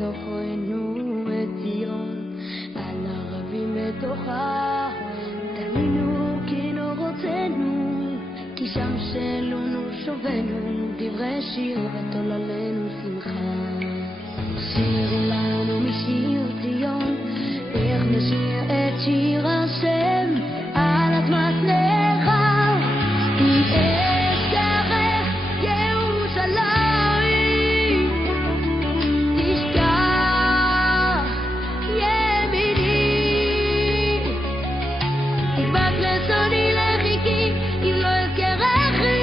זוכרנו את ציון, על הרבים בתוכה, תלינו כי נורותינו, כי שם שלונו שובנו, דברי שיר ותול עלינו שמחה. שירו לנו משיר ציון, איך נשיר את שיר השם, על אדמת נחר, עם אש דרך ירושלים, תשכח ימיני, תדבק לצוני לחיכי, אם לא אזכרכי,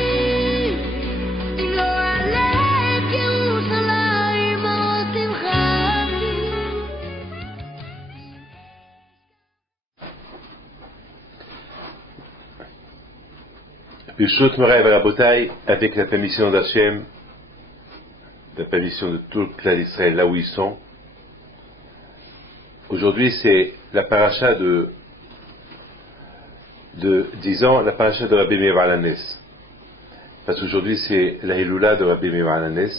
אם לא אעלה את ירושלים בראש שמחה. Birshut Moray Rabotai, avec la permission d'Hachem, la permission de tout le clan d'Israël, là où ils sont. Aujourd'hui, c'est la paracha de 10 ans, la paracha de Rabbi Meir Baal HaNes. Parce qu'aujourd'hui, c'est la Hiloula de Rabbi Meir Baal HaNes.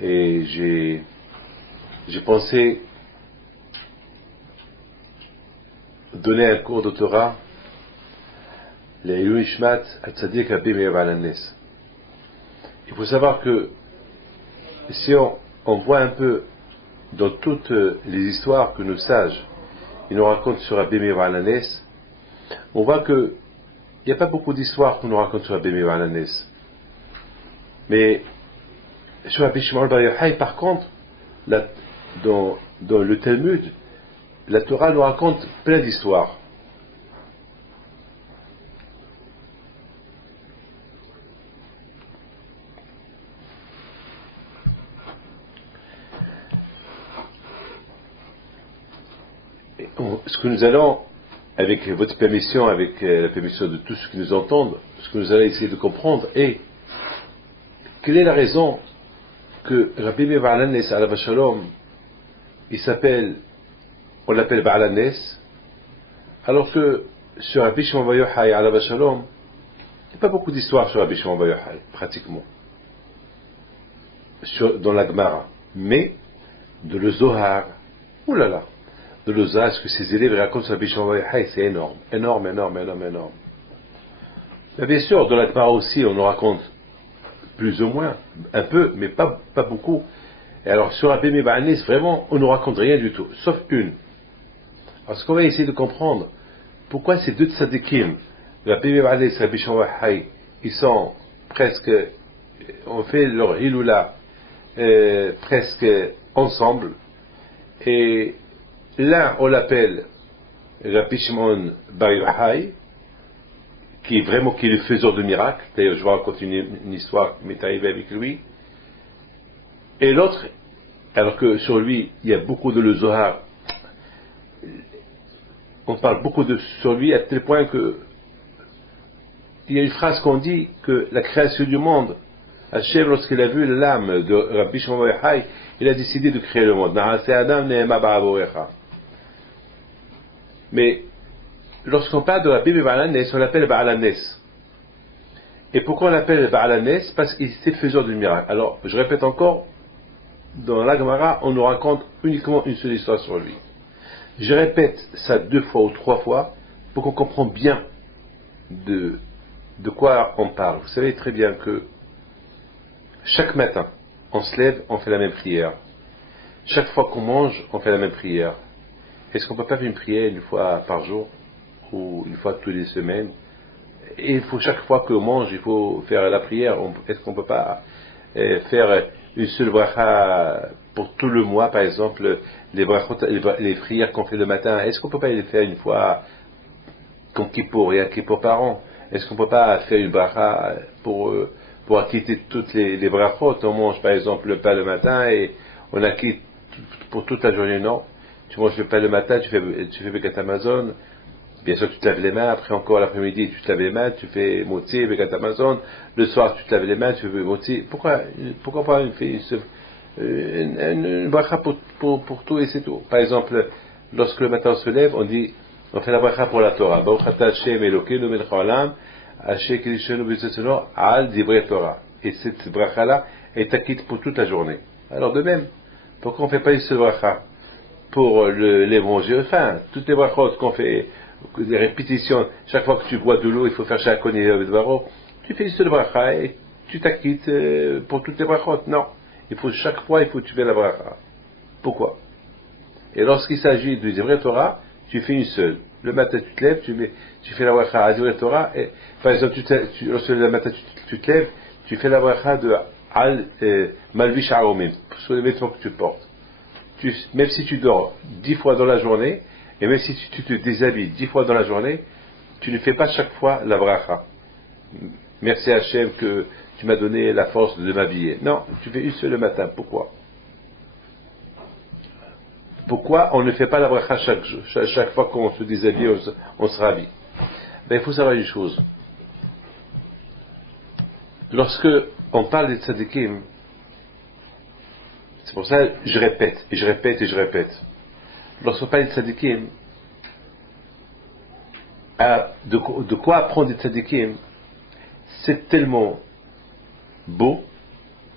Et j'ai pensé donner un cours de Torah, les Ilou Ishmat Atzadik Rabbi Meir Baal HaNes. Il faut savoir que si on voit un peu dans toutes les histoires que nos sages ils nous racontent sur Rabbi Meir Baal HaNes, on voit que il n'y a pas beaucoup d'histoires qu'on nous raconte sur Rabbi Meir Baal HaNes. Mais sur Rabbi Shimon Bar Yochai, par contre, dans le Talmud, la Torah nous raconte plein d'histoires. Ce que nous allons, avec votre permission, avec la permission de tous ceux qui nous entendent, ce que nous allons essayer de comprendre est quelle est la raison que Rabbi Meir Baal HaNes alav shalom, on l'appelle Baal HaNes, alors que sur Rabbi Shimon Bar Yochai alav shalom, il n'y a pas beaucoup d'histoires sur Rabbi Shimon Bar Yochai, pratiquement, dans la Gemara, mais de le Zohar, oulala, de l'Oza, ce que ses élèves racontent sur Rabbi Shimon Bar Yochai, c'est énorme. Mais bien sûr, dans la Gemara aussi, on nous raconte plus ou moins, un peu, mais pas beaucoup. Et alors, sur Rabbi Meir Baal HaNes, vraiment, on ne nous raconte rien du tout, sauf une. Alors, ce qu'on va essayer de comprendre, pourquoi ces deux tzadikim, Rabbi Meir Baal HaNes et Rabbi Shimon Bar Yochai, ils sont presque, on fait leur hiloula presque ensemble, et l'un, on l'appelle Rabbi Shimon Bar Yochai, qui est le faiseur de miracles. D'ailleurs, je vais raconter une histoire qui m'est arrivée avec lui. Et l'autre, alors que sur lui, il y a beaucoup de le Zohar, on parle beaucoup sur lui à tel point que il y a une phrase qu'on dit que la création du monde, Hachem, lorsqu'il a vu l'âme de Rabbi Shimon Bar Yochai, il a décidé de créer le monde. Mais lorsqu'on parle de Rabbi Meir Baal HaNes, on l'appelle Baal HaNes. Et pourquoi on l'appelle Baal HaNes? Parce qu'il était faiseur de miracles. Alors, je répète encore, dans la Gemara, on nous raconte uniquement une seule histoire sur lui. Je répète ça 2 fois ou 3 fois pour qu'on comprenne bien de quoi on parle. Vous savez très bien que chaque matin, on se lève, on fait la même prière. Chaque fois qu'on mange, on fait la même prière. Est-ce qu'on ne peut pas faire une prière une fois par jour ou une fois toutes les semaines? Et il faut chaque fois qu'on mange, il faut faire la prière. Est-ce qu'on ne peut pas faire une seule bracha pour tout le mois, par exemple, les prières qu'on fait le matin? Est-ce qu'on ne peut pas les faire une fois comme Kippour et un Kippour par an? Est-ce qu'on ne peut pas faire une bracha pour acquitter toutes les brachot? On mange par exemple le pain le matin et on acquitte pour toute la journée. Non, tu manges le pain le matin, tu fais Birkat Hamazon, bien sûr tu te laves les mains, après encore l'après-midi tu te laves les mains, tu fais Motzi, Birkat Hamazon, le soir tu te laves les mains, tu fais Motzi. Pourquoi pas une bracha pour tout et c'est tout? Par exemple, lorsque le matin on se lève, on fait la bracha pour la Torah. Baruch atah Hashem Elokeinu melech haolam, asher kiddushenu b'tzedakenu al divrei Torah. Et cette bracha là est acquitte pour toute la journée. Alors de même, Pourquoi on ne fait pas une seule bracha pour l'évangile? Enfin, toutes les brachot qu'on fait, des répétitions, chaque fois que tu bois de l'eau, il faut faire chacun et Dvaro, tu fais une seule bracha et tu t'acquittes pour toutes les brachot. Non. Chaque fois, il faut que tu fais la bracha. Pourquoi? Et lorsqu'il s'agit du Divrei Torah, tu fais une seule. Le matin, tu te lèves, tu fais la bracha à Divrei Torah, et, par exemple, lorsque le matin, tu te lèves, tu fais la bracha de Malvish Aromim, sur les vêtements que tu portes. Même si tu dors 10 fois dans la journée, et même si tu te déshabilles 10 fois dans la journée, tu ne fais pas chaque fois la bracha. Merci Hachem que tu m'as donné la force de m'habiller. Non, tu fais une seule le matin. Pourquoi? Pourquoi on ne fait pas la bracha chaque fois qu'on se déshabille, on se rhabille? Ben, il faut savoir une chose. Lorsque on parle des tzadikim, c'est pour ça que je répète, et je répète, et je répète. Lorsqu'on parle des tzadikim, de quoi apprendre des tzadikim, c'est tellement beau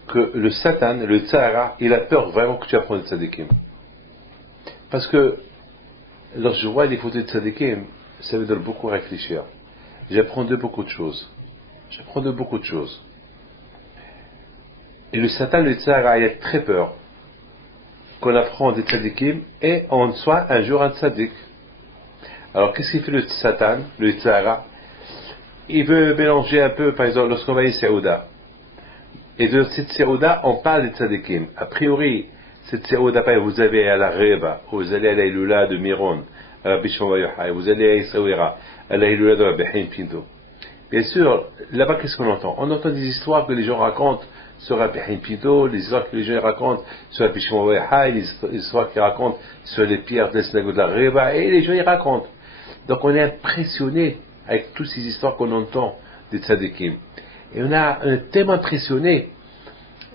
que le Satan, le Tzahara, il a peur vraiment que tu apprennes des tzadikim. Parce que lorsque je vois les photos de tzadikim, ça me donne beaucoup à réfléchir. J'apprends de beaucoup de choses. Et le Satan, le Tzahara, il a très peur qu'on apprend des tzadikim et on soit un jour un tzadik. Alors qu'est-ce qu'il fait le Satan, le Tzahara? Il veut mélanger un peu, par exemple, lorsqu'on va à une Seouda. Et de cette Seouda, on parle des tzadikim. A priori, cette Seouda, vous allez à la Reba, vous allez à la Hilula de Miron, à la Bishon Vayochai, vous allez à Isaouira, à la Hilula de la Behin Pinto. Bien sûr, là-bas, qu'est-ce qu'on entend? On entend des histoires que les gens racontent sur la Behin Pinto, les histoires que les gens racontent sur la Bishon Vayochai, les histoires qu'ils racontent sur les pierres de la synagogue de la Reba, et les gens y racontent. Donc on est impressionné avec toutes ces histoires qu'on entend des tzadikim. Et on est tellement impressionné,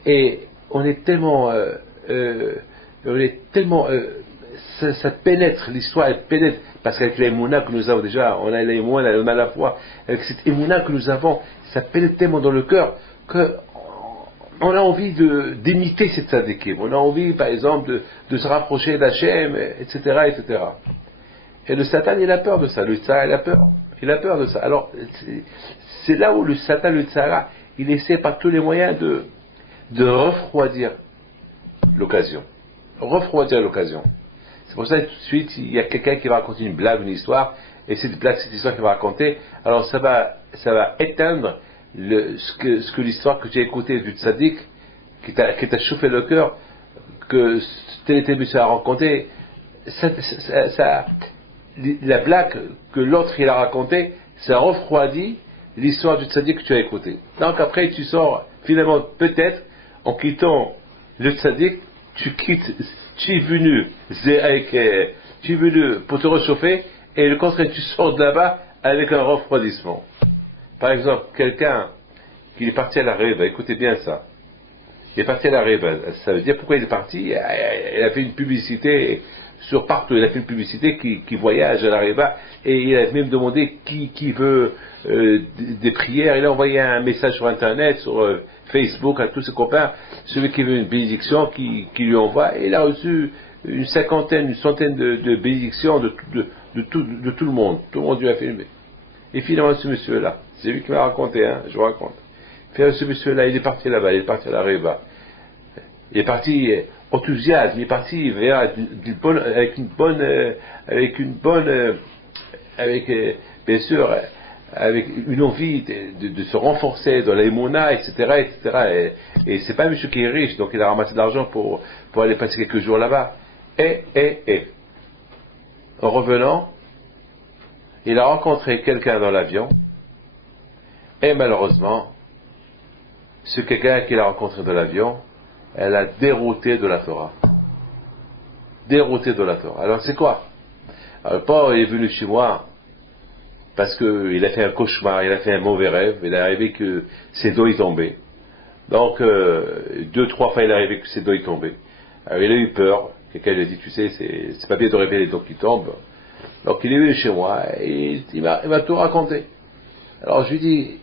et on est tellement, ça pénètre, l'histoire elle pénètre, parce qu'avec l'émouna que nous avons déjà, on a l'émouna, on a la foi, avec cette émouna que nous avons, ça pénètre tellement dans le cœur, que on a envie d'imiter cette tzadikim, on a envie par exemple de se rapprocher d'Hachem, etc., etc. Et le Satan, il a peur de ça. Le Tzahara, il a peur de ça. Alors, c'est là où le Satan, le Tzahara, il essaie par tous les moyens de refroidir l'occasion. C'est pour ça que tout de suite, il y a quelqu'un qui va raconter une blague, une histoire, et cette histoire qu'il va raconter, alors ça va éteindre ce que l'histoire que tu as écoutée du tzaddik, qui t'a chauffé le cœur, que tel et tel monsieur a raconté, la blague que l'autre il a racontée, ça refroidit l'histoire du tzaddik que tu as écouté. Donc après tu sors, finalement peut-être, en quittant le tzaddik, tu es venu pour te réchauffer, et le contraire, tu sors de là-bas avec un refroidissement. Par exemple, quelqu'un qui est parti à la Reba, écoutez bien ça. Il est parti à la Reba, ça veut dire pourquoi il est parti, il a fait une publicité sur partout, il a fait une publicité qui voyage à la Reba, et il a même demandé qui veut des prières. Il a envoyé un message sur internet, sur Facebook à tous ses copains, celui qui veut une bénédiction qui lui envoie, et il a reçu une centaine de bénédictions de tout le monde. Tout le monde lui a fait une. Et finalement ce monsieur-là, c'est lui qui m'a raconté, je vous raconte. Finalement ce monsieur-là, il est parti là-bas, il est parti à la Reba. Il est parti enthousiasme, il est parti bien sûr, avec une envie de se renforcer dans la émona, etc., etc. Et c'est pas un monsieur qui est riche, donc il a ramassé de l'argent pour aller passer quelques jours là-bas. Et, en revenant, il a rencontré quelqu'un dans l'avion, et malheureusement, ce quelqu'un qu'il a rencontré dans l'avion, elle a dérouté de la Torah. Alors c'est quoi? Alors, le pauvre est venu chez moi parce qu'il a fait un cauchemar, il a fait un mauvais rêve, il est arrivé que ses dos y tombaient. Donc 2-3 fois il est arrivé que ses dos y tombaient. Alors il a eu peur, quelqu'un lui a dit, tu sais, c'est pas bien de rêver les dos qui tombent. Donc il est venu chez moi et il m'a tout raconté. Alors je lui dis,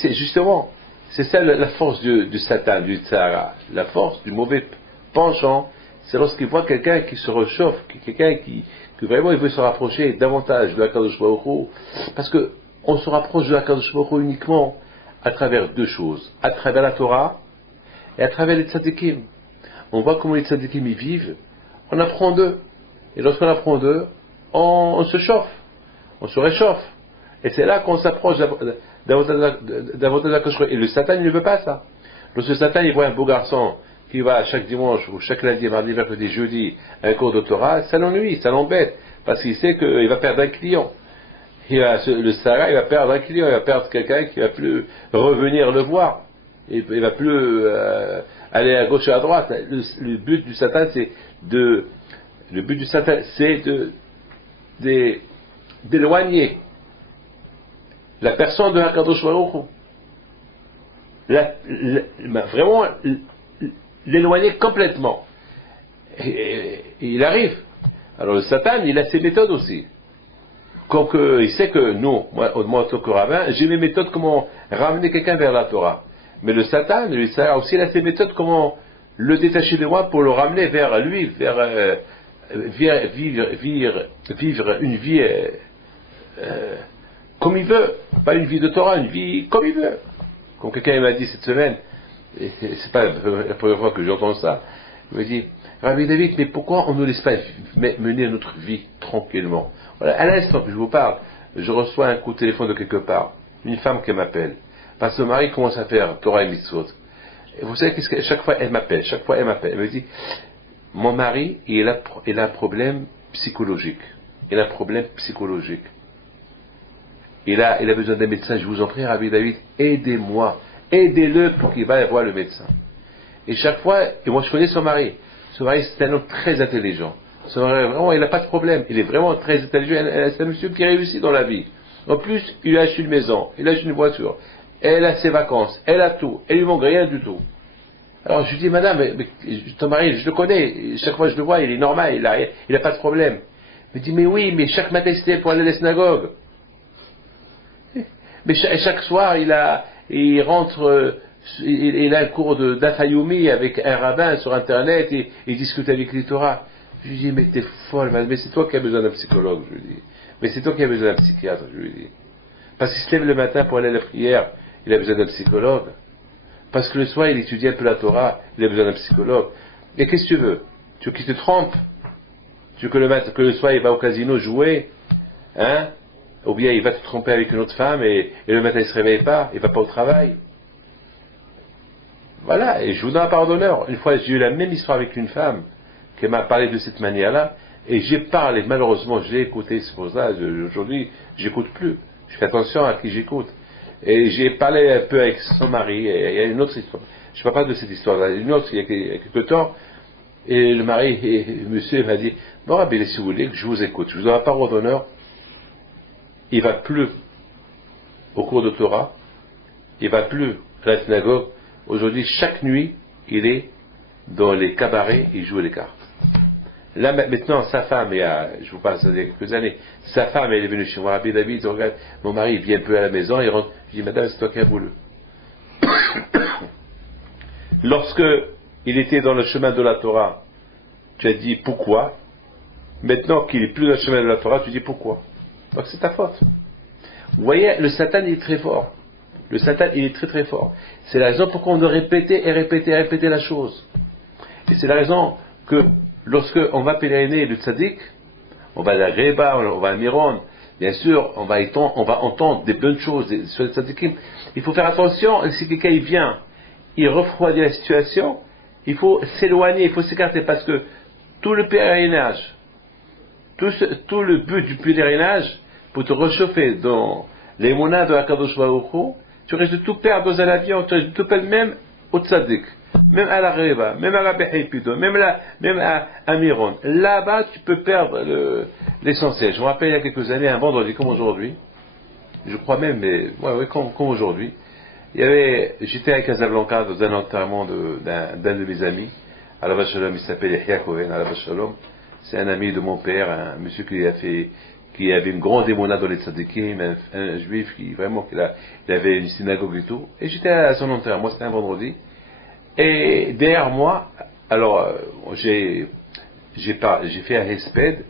c'est justement, C'est ça la force du Satan, du Tzara. La force du mauvais penchant, c'est lorsqu'il voit quelqu'un qui se réchauffe, quelqu'un qui vraiment il veut se rapprocher davantage de la Kadosh Baruch Hu, parce qu'on se rapproche de la Kadosh Baruch Hu uniquement à travers deux choses, à travers la Torah et à travers les tzadikim. On voit comment les tzadikim y vivent, on apprend d'eux. Et lorsqu'on apprend d'eux, on se chauffe, on se réchauffe. Et c'est là qu'on s'approche davantage de la Kadosh Baruch Hu. Et le Satan, il ne veut pas ça. Lorsque le Satan, il voit un beau garçon qui va chaque dimanche ou chaque lundi, mardi, mercredi, jeudi à un cours de Torah, ça l'ennuie, ça l'embête, parce qu'il sait qu'il va perdre un client. Le Sarah, il va perdre un client, il va perdre quelqu'un qui va plus revenir le voir. Il va plus aller à gauche et à droite. Le but du Satan, c'est d'éloigner la personne de Hakadosh Baruch Hu. Vraiment l'éloigner complètement. Et il arrive. Alors le Satan, il a ses méthodes aussi. Comme il sait que nous, moi en tant que rabbin, j'ai mes méthodes comment ramener quelqu'un vers la Torah. Mais le Satan, lui, ça aussi, il a ses méthodes comment le détacher de moi pour le ramener vers lui, vers vivre une vie comme il veut. Pas une vie de Torah, une vie comme il veut. Comme quelqu'un m'a dit cette semaine, et c'est pas la première fois que j'entends ça, il me dit, Rabbi David, mais pourquoi on ne laisse pas mener notre vie tranquillement? Voilà, à l'instant que je vous parle, je reçois un coup de téléphone de quelque part, une femme qui m'appelle, parce que le mari commence à faire Torah et Mitzvot. Et vous savez qu'est-ce que chaque fois elle m'appelle, elle me dit, mon mari, il a un problème psychologique. Il a besoin d'un médecin, je vous en prie, Rabbi David, aidez-moi, aidez-le pour qu'il va voir le médecin. Et chaque fois, et moi je connais son mari, c'est un homme très intelligent. Son mari, vraiment, il n'a pas de problème, il est vraiment très intelligent, c'est un monsieur qui réussit dans la vie. En plus, il a acheté une maison, il a acheté une voiture, elle a ses vacances, elle a tout, elle lui manque rien du tout. Alors je lui dis, madame, mais ton mari, je le connais, chaque fois que je le vois, il est normal, il n'a pas de problème. Il me dit, mais oui, mais chaque matin c'était pour aller à la synagogue. Mais chaque soir, il rentre, il a un cours d'Afayoumi avec un rabbin sur Internet, et il discute avec les Torah. Je lui dis, mais t'es folle, mais c'est toi qui as besoin d'un psychologue, je lui dis. Mais c'est toi qui as besoin d'un psychiatre, je lui dis. Parce qu'il se lève le matin pour aller à la prière, il a besoin d'un psychologue. Parce que le soir, il étudie un peu la Torah, il a besoin d'un psychologue. Et qu'est-ce que tu veux? Tu veux qu'il te trompe? Tu veux que le soir, il va au casino jouer? Hein? Ou bien il va te tromper avec une autre femme et le matin, il ne se réveille pas, il ne va pas au travail. Voilà, et je vous donne un part d'honneur. Une fois, j'ai eu la même histoire avec une femme qui m'a parlé de cette manière-là, et j'ai parlé, malheureusement, je l'ai écouté, c'est pour ça, aujourd'hui, j'écoute plus. Je fais attention à qui j'écoute. Et j'ai parlé un peu avec son mari, et il y a une autre histoire. Je ne parle pas de cette histoire-là, une autre, il y a quelques temps, et le mari, et le monsieur m'a dit, bon, Rabbi, si vous voulez, que je vous écoute, je vous donne un parole d'honneur, il va plus au cours de Torah, il va plus à la synagogue. Aujourd'hui, chaque nuit, il est dans les cabarets, il joue les cartes. Là, maintenant, sa femme, je vous parle ça il y a quelques années, sa femme, elle est venue chez moi, Rabbi David, regarde, mon mari, il vient un peu à la maison, il rentre, je dis, madame, c'est toi qui as voulu. Lorsque il était dans le chemin de la Torah, tu as dit pourquoi. Maintenant qu'il est plus dans le chemin de la Torah, tu dis pourquoi. Donc c'est ta faute. Vous voyez, le Satan, il est très fort. Le Satan, il est très très fort. C'est la raison pourquoi on doit répéter et répéter et répéter la chose. Et c'est la raison que lorsque on va pèleriner le tzaddik, on va à la Reba, on va à Miron, bien sûr, on va entendre des bonnes choses sur le tzaddikim. Il faut faire attention, si quelqu'un il vient, il refroidit la situation, il faut s'éloigner, il faut s'écarter, parce que tout le pèlerinage, tout le but du pèlerinage, pour te réchauffer dans les monas de Hakadosh Baruch Hu, tu risques de tout perdre dans un avion, tu risques de tout perdre même au tzaddik, même à la Reva, même à la Behipido, même à Miron. Là-bas, tu peux perdre l'essentiel. Je me rappelle il y a quelques années, un vendredi comme aujourd'hui, je crois même, mais ouais, comme aujourd'hui, j'étais à Casablanca dans un enterrement d'un de mes amis, à la Shalom, il s'appelle Yahya Cohen, à la Shalom. C'est un ami de mon père, un monsieur qui qui avait une grande émona dans les tzadikim, un juif qui vraiment, il avait une synagogue et tout. Et j'étais à son enterrement, c'était un vendredi. Et derrière moi, alors, j'ai fait un hesped.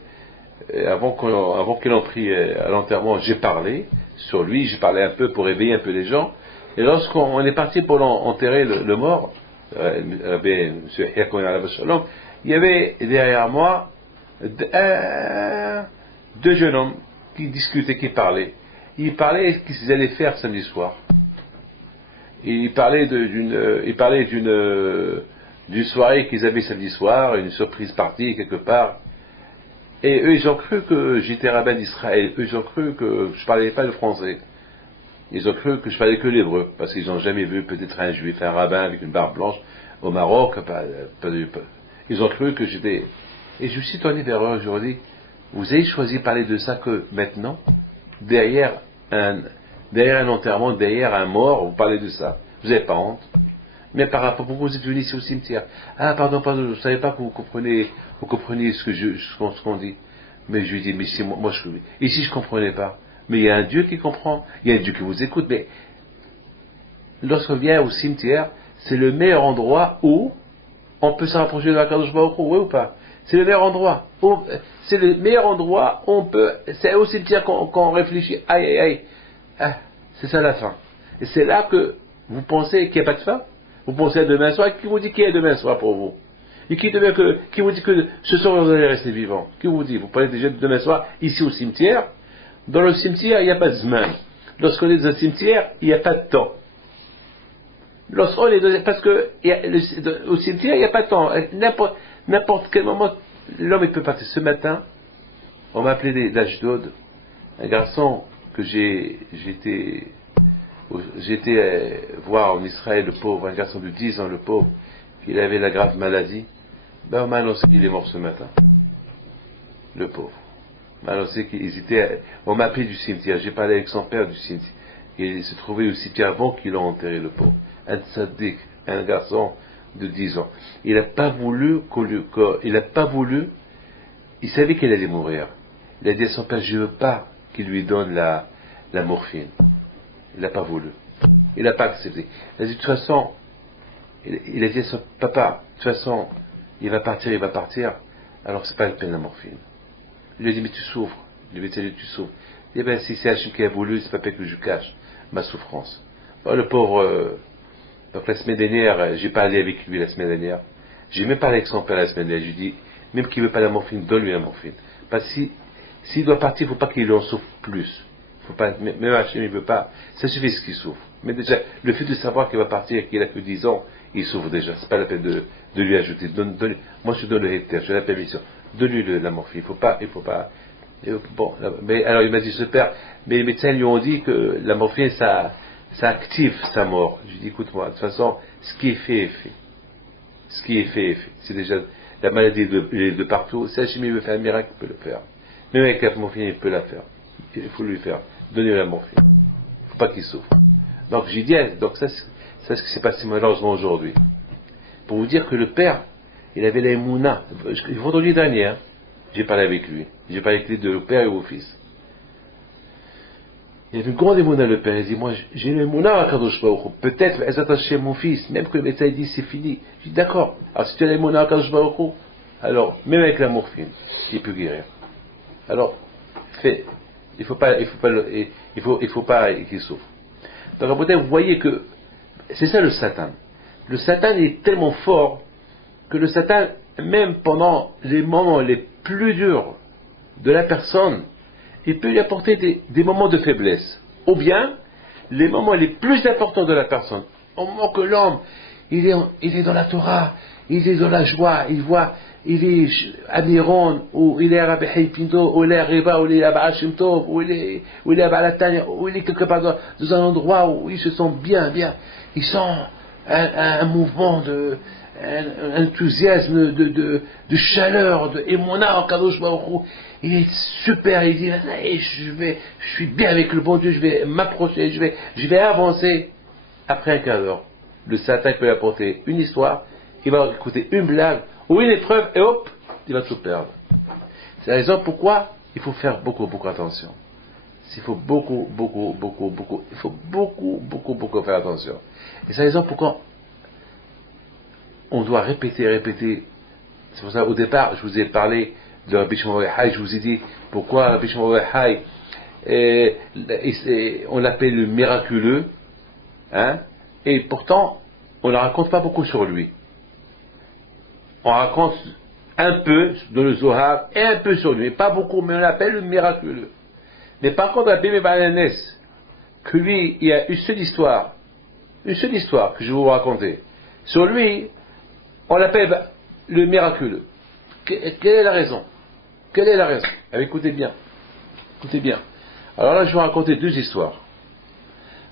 Avant qu'il en prie à l'enterrement, j'ai parlé sur lui, j'ai parlé un peu pour éveiller un peu les gens. Et lorsqu'on est parti pour enterrer le mort, M. Yacoun Alav Shalom, il y avait derrière moi deux jeunes hommes qui discutaient, qui parlaient. Ils parlaient de ce qu'ils allaient faire samedi soir. Ils parlaient d'une soirée qu'ils avaient samedi soir, une surprise partie quelque part. Et eux, ils ont cru que j'étais rabbin d'Israël. Eux, ils ont cru que je parlais pas le français. Ils ont cru que je parlais que l'hébreu, parce qu'ils n'ont jamais vu peut-être un juif, un rabbin avec une barbe blanche au Maroc. Ils ont cru que j'étais... Et je me suis tourné vers eux, je leur ai dit, vous avez choisi de parler de ça que maintenant, derrière un enterrement, derrière un mort, vous parlez de ça. Vous n'avez pas honte. Mais par rapport, vous êtes venus ici au cimetière. Ah, pardon, je ne savais pas que vous compreniez ce qu'on dit. Mais je lui dis, mais ici je ne comprenais pas. Mais il y a un Dieu qui comprend, il y a un Dieu qui vous écoute. Mais lorsqu'on vient au cimetière, c'est le meilleur endroit où on peut se rapprocher de la Kadosh Baruch Hu, oui ou pas? C'est le meilleur endroit. C'est le meilleur endroit où on peut. C'est au cimetière qu'on réfléchit. Aïe, aïe, aïe. Ah, c'est ça la fin. Et c'est là que vous pensez qu'il n'y a pas de fin. Vous pensez à demain soir. Qui vous dit qu'il y a demain soir pour vous? Et qui vous dit que ce soir vous allez rester vivant? Qui vous dit? Vous parlez déjà de demain soir ici au cimetière. Dans le cimetière, il n'y a pas de zman. Lorsqu'on est dans un cimetière, il n'y a pas de temps. Parce que au cimetière, il n'y a pas de temps. N'importe quel moment, l'homme il peut partir. Ce matin, on m'a appelé d'Ashdod, un garçon que j'étais voir en Israël, le pauvre, un garçon de 10 ans, le pauvre, il avait la grave maladie. On m'a annoncé qu'il est mort ce matin. Le pauvre. On m'a annoncé on m'a appelé du cimetière. J'ai parlé avec son père du cimetière. Il se trouvait au cimetière avant qu'il l'ait enterré, le pauvre. Un tzaddik, un garçon de 10 ans. Il n'a pas voulu, il savait qu'il allait mourir. Il a dit à son père, je ne veux pas qu'il lui donne la morphine. Il n'a pas voulu. Il n'a pas accepté. Il a dit, de toute façon, il a dit à son papa, de toute façon, il va partir, alors c'est pas la peine la morphine. Il lui a dit, mais tu souffres. Le médecin lui a dit, tu souffres. Il dit, si c'est Hachem qui a voulu, c'est pas peine que je cache ma souffrance. Le pauvre, donc la semaine dernière, j'ai parlé avec lui la semaine dernière. J'ai même parlé avec son père la semaine dernière. Je lui ai dit, même qu'il ne veut pas la morphine, donne-lui la morphine. Parce que s'il doit partir, il ne faut pas qu'il en souffre plus. Même Hachem, il ne veut pas. Ça suffit ce qu'il souffre. Mais déjà, le fait de savoir qu'il va partir, qu'il a que 10 ans, il souffre déjà. C'est pas la peine de lui ajouter. Moi, je te donne le héter, je donne la permission. Donne-lui la morphine. Il faut pas. Bon, mais alors il m'a dit, ce père, mais les médecins lui ont dit que la morphine, ça active sa mort. Je lui ai dit, écoute-moi, de toute façon, ce qui est fait est fait. Ce qui est fait est fait. C'est déjà, la maladie de partout. Si Hachem veut faire un miracle, il peut le faire. Même avec la morphine, il peut la faire. Il faut lui faire. Donner la morphine. Il ne faut pas qu'il souffre. Donc j'ai dit, donc ça c'est ce qui s'est passé malheureusement aujourd'hui. Pour vous dire que le père, il avait la émouna. Vendredi dernier, j'ai parlé avec lui. J'ai parlé avec les deux, au père et au fils. Il y avait une grande émouna, le père. Il dit, moi j'ai une émouna à Kadosh Baruch Hu. Peut-être, elle s'attache à mon fils, même que le médecin dit c'est fini. Je dis, d'accord. Alors si tu as l'émouna à Kadosh Baruch Hu, alors, même avec la morphine, il peut guérir. Alors, fais. Il faut pas qu'il souffre. Donc, vous voyez que c'est ça le Satan. Le Satan est tellement fort que le Satan, même pendant les moments les plus durs de la personne, il peut lui apporter des moments de faiblesse. Ou bien, les moments les plus importants de la personne. Au moment que l'homme, il est dans la Torah, il est dans la joie, il est à Miron, ou il est à Rabbi Pinto, ou il est à Reba, ou il est à Baal Shem Tov, ou il est à Baal Tanya, ou il est quelque part dans un endroit où il se sent bien. Il sent un mouvement un enthousiasme de chaleur, de Emona en Kadosh Baruch Hu. Il est super, il dit, je suis bien avec le bon Dieu, je vais m'approcher, je vais avancer. Après un quart d'heure, le Satan peut lui apporter une histoire, il va écouter une blague, ou une épreuve, et hop, il va tout perdre. C'est la raison pourquoi il faut faire beaucoup attention. Il faut beaucoup faire attention. Et c'est la raison pourquoi on doit répéter. C'est pour ça, au départ, je vous ai parlé de Rabbi Shimon Bar Yochai, je vous ai dit pourquoi Rabbi Shimon Bar Yochai, on l'appelle le miraculeux, hein, et pourtant, on ne raconte pas beaucoup sur lui. On raconte un peu dans le Zohar et un peu sur lui, pas beaucoup, mais on l'appelle le miraculeux. Mais par contre, Rabbi Meir Baal HaNes, que lui, il y a une seule histoire que je vais vous raconter. Sur lui, on l'appelle le miraculeux. Quelle est la raison? Écoutez bien. Alors là, je vais vous raconter deux histoires.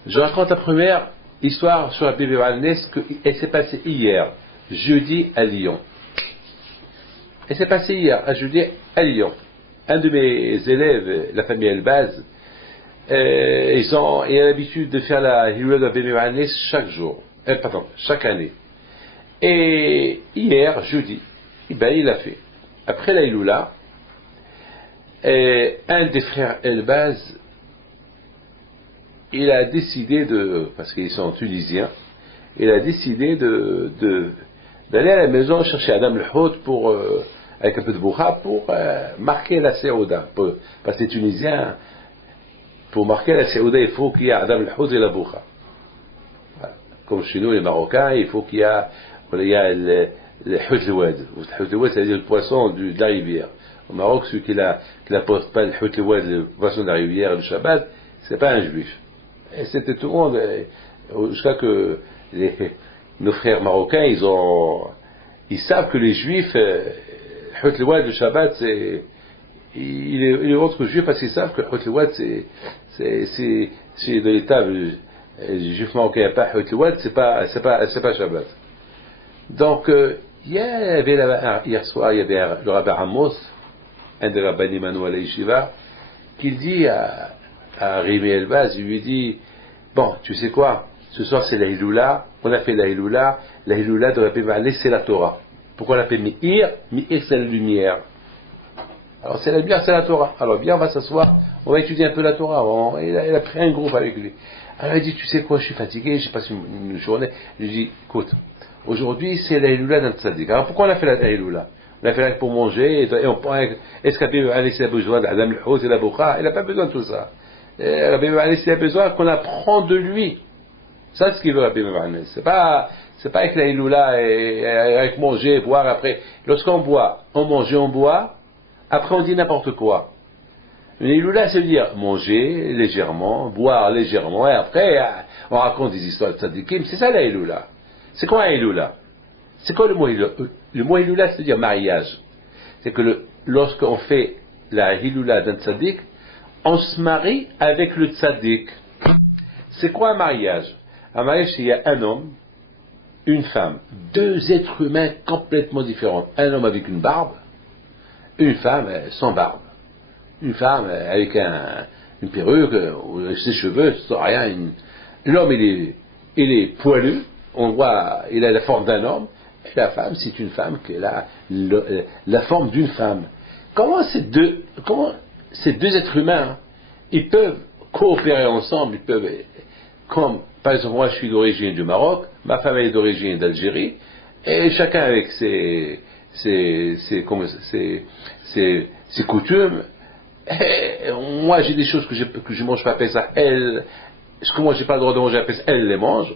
Je raconte la première histoire sur Rabbi Meir Baal HaNes, elle s'est passée hier, jeudi à Lyon. Elle s'est passée hier, jeudi à Lyon. Un de mes élèves, la famille Elbaz, ils ont l'habitude de faire la Hiloula de Rabbi Meir Baal HaNes chaque année. Et hier, jeudi, il l'a fait. Après la Hiloula, un des frères Elbaz, il a décidé parce qu'ils sont tunisiens, il a décidé d'aller à la maison chercher Adam le Hout avec un peu de bourra pour marquer la Séouda. Parce que les Tunisiens, pour marquer la Séouda, il faut qu'il y ait Adam le Hout et la bourra. Voilà. Comme chez nous, les Marocains, il faut qu'il y ait le Hout le Wad. Le Hout le Wad, c'est-à-dire le poisson de la rivière. Au Maroc, celui qui n'apporte pas le Hout le Wad, le poisson de la rivière, le Shabbat, c'est pas un juif. Et c'était tout le monde, jusqu'à que nos frères marocains, ils savent que les juifs, Hout le Wad, le Shabbat, il est autre juif parce qu'ils savent que Hout le Wad, c'est de l'État, les juifs marocains n'ont pas Hout le Wad, c'est pas Shabbat. Donc, hier soir, il y avait le rabbin Amos, un des rabbins Manu à la Yeshiva, qui dit à Rabbi Elbaz, il lui dit, bon, tu sais quoi, ce soir c'est la Hiloula, on a fait la Hiloula de Rabbi Meir Baal HaNes, c'est la Torah. Pourquoi on l'appelle Meir? Meir, c'est la lumière. Alors c'est la lumière, c'est la Torah. Alors bien, on va s'asseoir, on va étudier un peu la Torah. Il a pris un groupe avec lui. Alors il dit, tu sais quoi, je suis fatigué, j'ai passé une journée. Je lui dis, écoute, aujourd'hui c'est la Hiloula d'un tzaddik. Alors pourquoi on a fait la Hiloula? On a fait la pour manger, et on prend, est-ce qu'Rabbi Meir Baal HaNes a besoin d'Adam le Hout et la Boukha? Il n'a pas besoin de tout ça. Rabbi Meir Baal HaNes a besoin qu'on apprend de lui. Ça, c'est ce qu'il veut, Rabbi Meir Baal HaNes. C'est pas avec la Hiloula et avec manger, boire après. Lorsqu'on boit, on mange et on boit, après on dit n'importe quoi. Une Hiloula, c'est dire manger légèrement, boire légèrement, et après, on raconte des histoires de tzadikim. C'est ça la Hiloula. C'est quoi un Hiloula? C'est quoi le mot Hiloula? Le mot Hiloula, c'est dire mariage. C'est que lorsqu'on fait la Hiloula d'un tzadik, on se marie avec le tzaddik. C'est quoi un mariage? Un mariage, c'est il y a un homme, une femme, deux êtres humains complètement différents. Un homme avec une barbe, une femme sans barbe. Une femme avec une perruque, ses cheveux, rien. L'homme, il est poilu, on voit, il a la forme d'un homme, et la femme, c'est une femme qui a la forme d'une femme. Comment ces deux êtres humains, ils peuvent coopérer ensemble, ils peuvent, comme, par exemple, moi je suis d'origine du Maroc, ma femme elle est d'origine d'Algérie, et chacun avec ses coutumes. Et moi j'ai des choses que je mange pas Pessah, que moi j'ai pas le droit de manger à Pessah, elle les mange,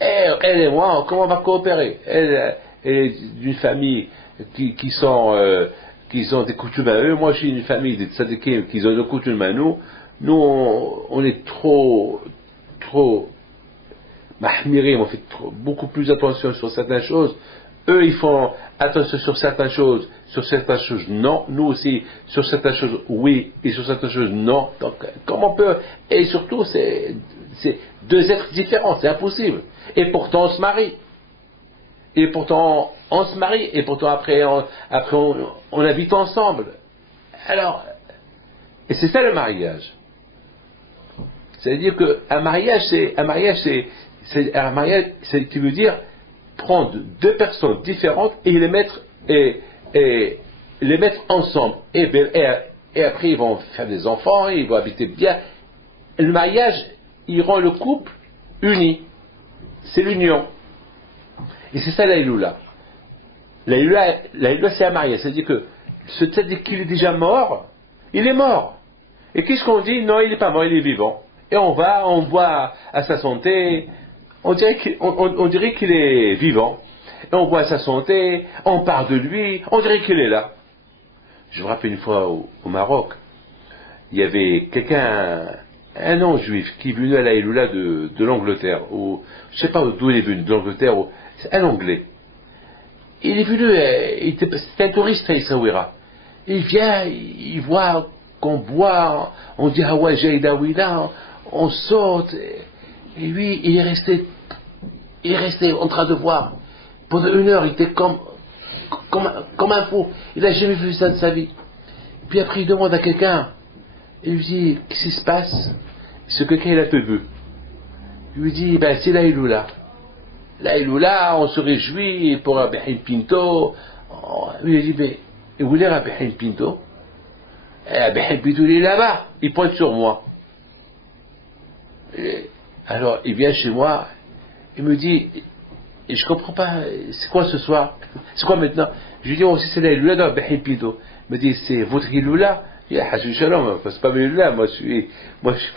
et elle et moi, comment on va coopérer? Elle est d'une famille qui ont des coutumes à eux, moi je suis d'une famille des tzadikim qui ont des coutumes à nous. Nous on est trop mahmirim, on fait beaucoup plus attention sur certaines choses. Eux, ils font attention sur certaines choses non. Nous aussi, sur certaines choses oui, et sur certaines choses non. Donc, comment on peut... Et surtout, c'est deux êtres différents, c'est impossible. Et pourtant, on se marie. Et pourtant, après, on habite ensemble. Alors, et c'est ça le mariage. C'est-à-dire qu'un mariage, c'est qui veut dire prendre deux personnes différentes et les mettre ensemble. Et et après ils vont faire des enfants, ils vont habiter bien. Le mariage, il rend le couple uni. C'est l'union. Et c'est ça la Iloula. La Iloula, c'est un mariage. C'est-à-dire que ce tzaddik qu'il est déjà mort, il est mort. Et qu'est-ce qu'on dit? Non, il n'est pas mort, il est vivant. Et on boit à sa santé, on dirait qu'il est vivant. Et on boit à sa santé, on parle de lui, on dirait qu'il est là. Je me rappelle une fois au Maroc, il y avait un non-juif qui est venu à la Iloula de l'Angleterre, ou je ne sais pas d'où il est venu, de l'Angleterre, c'est un Anglais. Il est venu, c'était un touriste à Essaouira. Il vient, il voit qu'on boit, on dit Hawa Jaïdaouila, on saute, et lui, il est resté en train de voir. Pendant 1 heure, il était comme un fou. Il n'a jamais vu ça de sa vie. Puis après, il demande à quelqu'un, il lui dit, qu'est-ce qui se passe? Ce quelqu'un, il a peu vu. Il lui dit, ben, c'est la Iloula. La Iloula, on se réjouit pour Rabbi Pinto. Il lui dit, mais, où est Rabbi Pinto? Rabbi Pinto, il est là-bas. Il pointe sur moi. Alors, il vient chez moi, il me dit, et je comprends pas, c'est quoi ce soir? C'est quoi maintenant? Je lui dis, oh, si c'est la Iloula de Rabbi Pinto. Il me dit, c'est votre Iloula? Je dis, ah, Shalom, c'est pas ma Iloula, moi je suis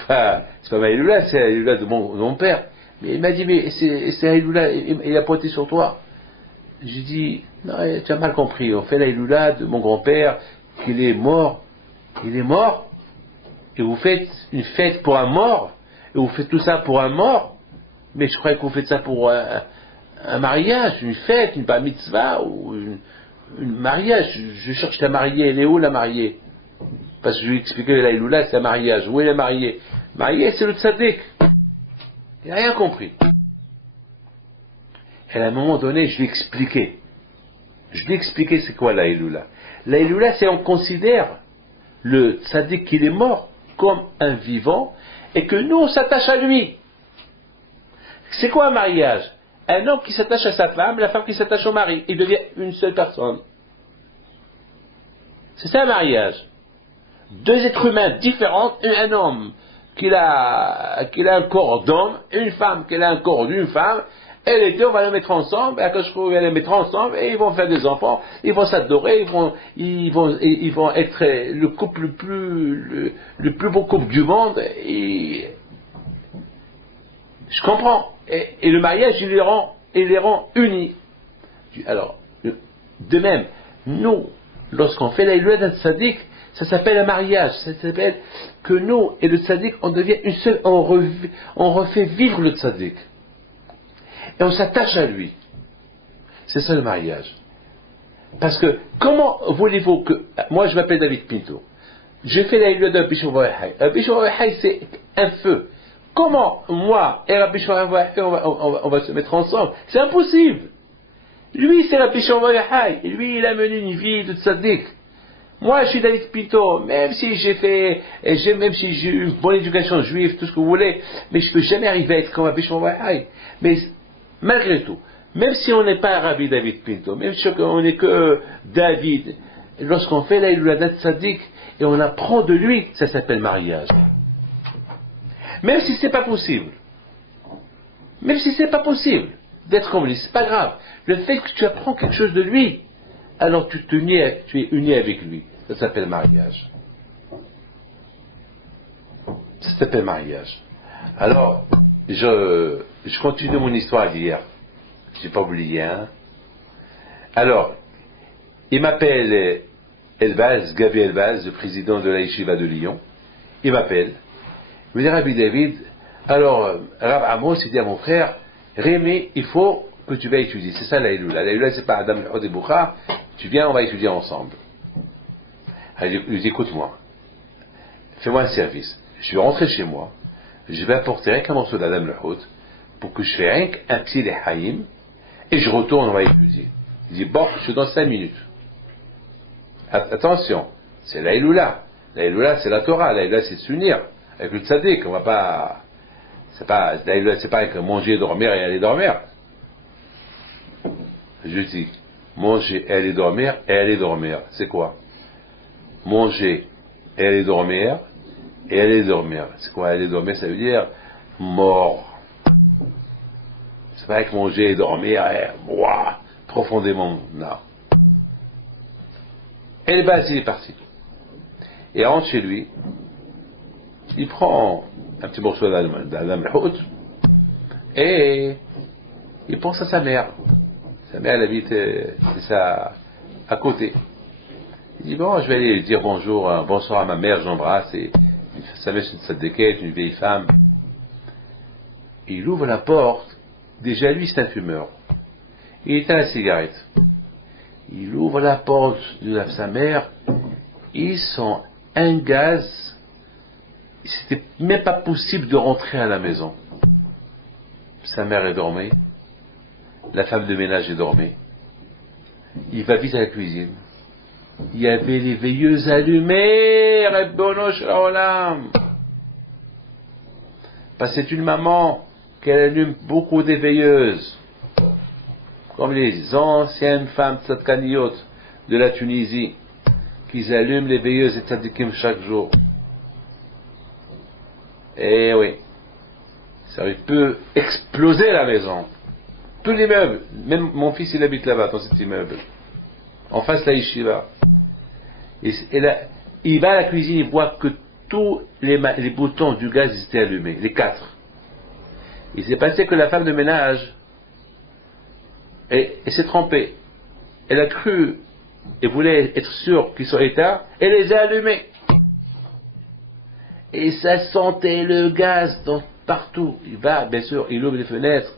pas, c'est pas ma Iloula, c'est la Iloula de mon père. Mais il m'a dit, mais c'est la Iloula, il a pointé sur toi. J'ai dit, non, tu as mal compris, on fait la Iloula de mon grand-père, qu'il est mort. Il est mort, et vous faites une fête pour un mort, et vous faites tout ça pour un mort, mais je croyais que vous faites ça pour un mariage, une fête, une bar mitzvah, ou une mariage. Je cherche la mariée, elle est où la mariée? Parce que je lui ai expliqué la Iloula, c'est un mariage. Où est la mariée? Mariée, c'est le tzaddik. Il n'a rien compris. Et à un moment donné, je lui ai expliqué. Je lui ai expliqué c'est quoi la Iloula. La Iloula, c'est on considère le tzaddik qu'il est mort comme un vivant et que nous, on s'attache à lui. C'est quoi un mariage? Un homme qui s'attache à sa femme, la femme qui s'attache au mari. Il devient une seule personne. C'est ça un mariage. 2 êtres humains différents, un homme qui a un corps d'homme, une femme qui a un corps d'une femme, et les deux, on va les mettre ensemble, et quand je trouve, on va les mettre ensemble, et ils vont faire des enfants, ils vont s'adorer, ils vont être le couple le plus beau couple du monde, et je comprends. Et le mariage, il les rend unis. Alors, de même, nous, lorsqu'on fait la Iloula d'un tzaddik, ça s'appelle un mariage, ça s'appelle que nous et le tzaddik, on devient une seule, on refait vivre le tzaddik. Et on s'attache à lui. C'est ça le mariage. Parce que, comment voulez-vous que... Moi, je m'appelle David Pinto. Je fais la Iloula d'un Bishop Vahai. Un Bishop Vahai, c'est un feu. Comment, moi et Rabbi Shimon on va se mettre ensemble? C'est impossible. Lui, c'est Rabbi Shimon Vahai. Lui, il a mené une vie de tzaddik. Moi, je suis David Pinto, même si j'ai eu une bonne éducation juive, tout ce que vous voulez, mais je ne peux jamais arriver à être comme Rabbi Shimon Vahai. Mais, malgré tout, même si on n'est pas Rabbi David Pinto, même si on n'est que David, lorsqu'on fait la Iloula d'un tzaddik, et on apprend de lui, ça s'appelle mariage. Même si c'est pas possible. Même si c'est pas possible d'être comme lui, c'est pas grave. Le fait que tu apprends quelque chose de lui, alors tu es uni avec lui. Ça s'appelle mariage. Ça s'appelle mariage. Alors, je continue mon histoire d'hier. J'ai pas oublié, hein. Alors, il m'appelle Elbaz, Gabi Elbaz, le président de la Yeshiva de Lyon. Il m'appelle. Il me dit, Rabbi David, alors, Rav Amos, il dit à mon frère, Rémi, il faut que tu vas étudier. C'est ça la Iloula. La Iloula, c'est pas Adam et Boucha. Tu viens, on va étudier ensemble. Alors, il lui dit, écoute-moi, fais-moi un service. Je vais rentrer chez moi, je vais apporter rien qu'un morceau d'Adam le Hout pour que je fasse rien qu'un petit Lehaïm et je retourne, on va étudier. Il dit, bon, je suis dans 5 minutes. Attention, c'est la Iloula. La Iloula, c'est la Torah. La Iloula, c'est de s'unir. Avec le tzaddik, on va pas. C'est pas avec manger, dormir et aller dormir. Je dis, manger et aller dormir, c'est quoi? Manger et aller dormir, et aller dormir. C'est quoi aller dormir? Ça veut dire mort. C'est pas avec manger et dormir, profondément, non. Et le bas, il est parti. Il rentre chez lui, il prend un petit morceau d'Adam al-Hout, et il pense à sa mère. Sa mère, elle habite, c'est ça, à côté. Il dit, bon, je vais aller dire bonjour, bonsoir à ma mère, j'embrasse, et sa mère, c'est une sadéquette, une vieille femme. Et il ouvre la porte, déjà lui, c'est un fumeur. Il éteint la cigarette. Il ouvre la porte de sa mère, il sent un gaz, c'était même pas possible de rentrer à la maison. Sa mère est dormie, la femme de ménage est dormie. Il va vite à la cuisine. Il y avait les veilleuses allumées, Rabbono Shel Haolam. Parce que c'est une maman qui allume beaucoup des veilleuses, comme les anciennes femmes tzadkaniyot de la Tunisie, qui allument les veilleuses et tzadikim chaque jour. Eh oui, ça peut exploser la maison. Tous les meubles, même mon fils il habite là-bas dans cet immeuble, en face de la yeshiva. Et là, il va à la cuisine, il voit que tous les boutons du gaz étaient allumés, les 4. Il s'est passé que la femme de ménage s'est trompée. Elle a cru et voulait être sûre qu'ils sont éteints, elle les a allumés. Et ça sentait le gaz partout. Il va, bien sûr, il ouvre les fenêtres.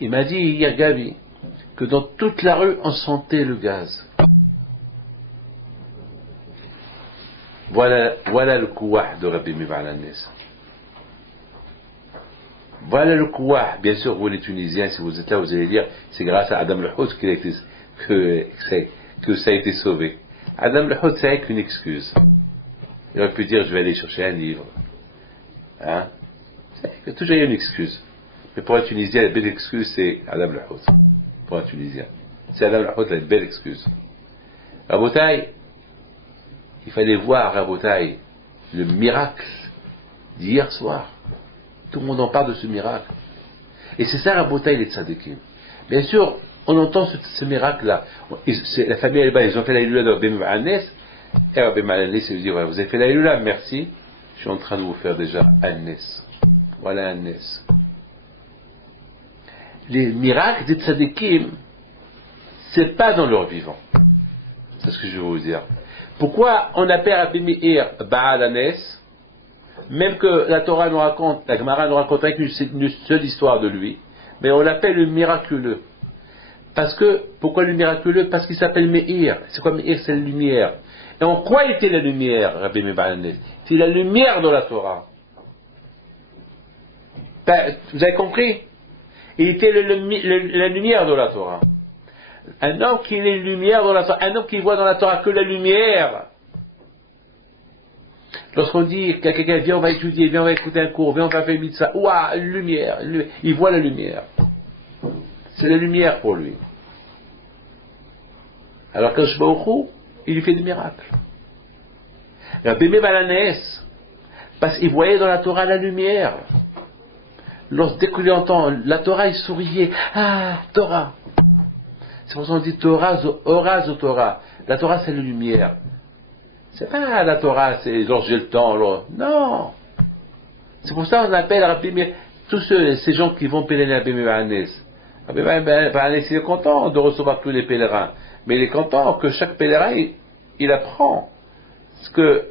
Il m'a dit hier, Gabi, que dans toute la rue, on sentait le gaz. Voilà le kouah de Rabbi Meir Baal HaNes. Voilà le kouah. Bien sûr, vous les Tunisiens, si vous êtes là, vous allez dire, c'est grâce à Adam al-Hout que ça a été sauvé. Adam al-Hout, c'est avec une excuse. Il aurait pu dire, je vais aller chercher un livre. Hein? C'est toujours une excuse. Mais pour un Tunisien, la belle excuse, c'est Adam al-Hout. Pour un Tunisien. C'est Adam al-Hout, la belle excuse. Rabotai, il fallait voir, Rabotai, le miracle d'hier soir. Tout le monde en parle de ce miracle. Et c'est ça, Rabotai, les tzadikim. Bien sûr, on entend ce miracle-là. La famille Elba, ils ont fait la Iloula de Rabbi Meir Baal HaNes. Et Rabbi Meir Baal HaNes, il dit, vous avez fait la Iloula, merci. Je suis en train de vous faire déjà HaNes. Voilà HaNes. Les miracles des tzadikim, c'est pas dans leur vivant. C'est ce que je vais vous dire. Pourquoi on appelle Rabbi Meir Baal HaNes, même que la Torah nous raconte, la Gemara nous raconte avec une seule histoire de lui, mais on l'appelle le miraculeux. Parce que, pourquoi le miraculeux? Parce qu'il s'appelle Meir. C'est quoi Meir? C'est la lumière. Et en quoi était la lumière, Rabbi Meir Baal HaNes? C'est la lumière de la Torah. Vous avez compris? Il était la lumière de la Torah. Un homme qui est la lumière dans la Torah, un homme qui voit dans la Torah que la lumière. Lorsqu'on dit qu'à quelqu'un, viens on va étudier, viens on va écouter un cours, viens on va faire une mitzvah, ouah, lumière, il voit la lumière. C'est la lumière pour lui. Alors que Shbaouchou, il lui fait des miracles. Rabbi Meir Baal HaNes, parce qu'il voyait dans la Torah la lumière. Dès qu'il entend la Torah, il souriait. Ah, Torah. C'est pour ça qu'on dit Torah, Ora, Torah. La Torah, c'est la lumière. C'est pas la Torah, c'est genre j'ai le temps. Alors. Non. C'est pour ça qu'on appelle Rabbi Meir, tous ces gens qui vont pèleriner à Rabbi Meir Baal HaNes. Rabbi Meir Baal HaNes, il est content de recevoir tous les pèlerins. Mais il est content que chaque pèlerin, il apprend.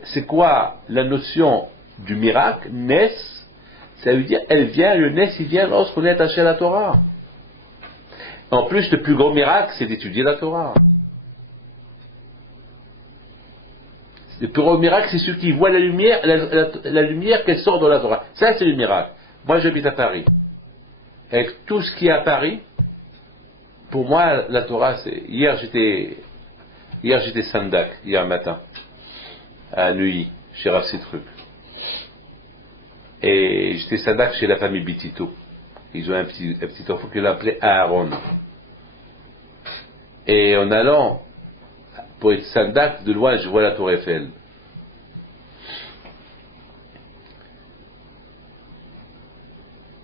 C'est quoi la notion du miracle, Nes? Ça veut dire, le Nes, il vient lorsqu'on est attaché à la Torah. En plus, le plus grand miracle, c'est d'étudier la Torah. Le plus grand miracle, c'est celui qui voit la lumière, la lumière qu'elle sort de la Torah. Ça, c'est le miracle. Moi, j'habite à Paris. Avec tout ce qui est à Paris, pour moi, la Torah, c'est... Hier, j'étais Sandak, hier matin, à Neuilly, chez Rav Sitruk. Et j'étais Sandak chez la famille Bitito. Ils ont un petit enfant qu'ils l'appelaient Aaron. Et en allant pour être Sandak, de loin, je vois la Tour Eiffel.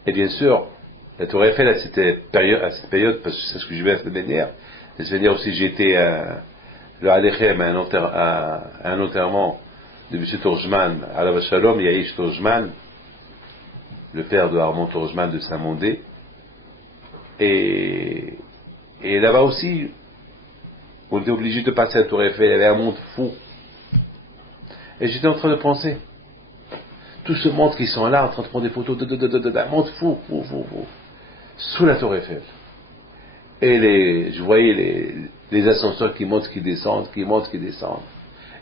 Et bien sûr, la Tour Eiffel à cette période, parce que c'est ce que je vais la semaine dernière aussi j'ai été le Alechem à un enterrement de M. Torjman, Alav Shalom, Yahish Torjman, le père de Armand Torjman de Saint-Mandé. Et là-bas aussi, on était obligé de passer à la Tour Eiffel, il y avait un monde fou. Et j'étais en train de penser, tout ce monde qui sont là en train de prendre des photos d'un monde fou, sous la Tour Eiffel. Et je voyais les ascenseurs qui montent, qui descendent, qui montent, qui descendent.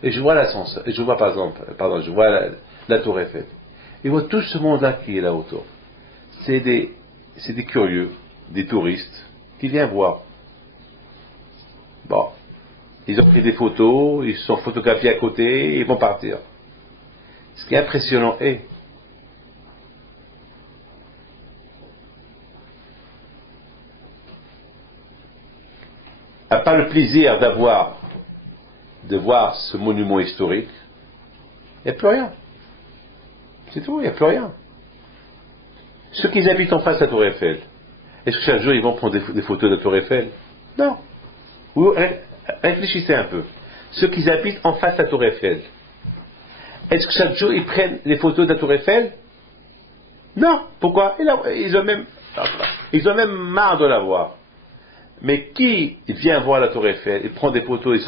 Et je vois l'ascenseur, et je vois je vois la Tour Eiffel. Et je vois tout ce monde-là qui est là autour. C'est des curieux, des touristes, qui viennent voir. Bon. Ils ont pris des photos, ils se sont photographiés à côté, et ils vont partir. Ce qui est impressionnant est, à part le plaisir de voir ce monument historique, il n'y a plus rien. C'est tout, il n'y a plus rien. Ceux qui habitent en face de la Tour Eiffel, est-ce que chaque jour ils vont prendre des photos de la Tour Eiffel? Non. Ou réfléchissez un peu. Ceux qui habitent en face de la Tour Eiffel, est-ce que chaque jour ils prennent les photos de la Tour Eiffel? Non. Pourquoi? Ils ont même marre de la voir. Mais qui vient voir la Tour Eiffel, il prend des photos, il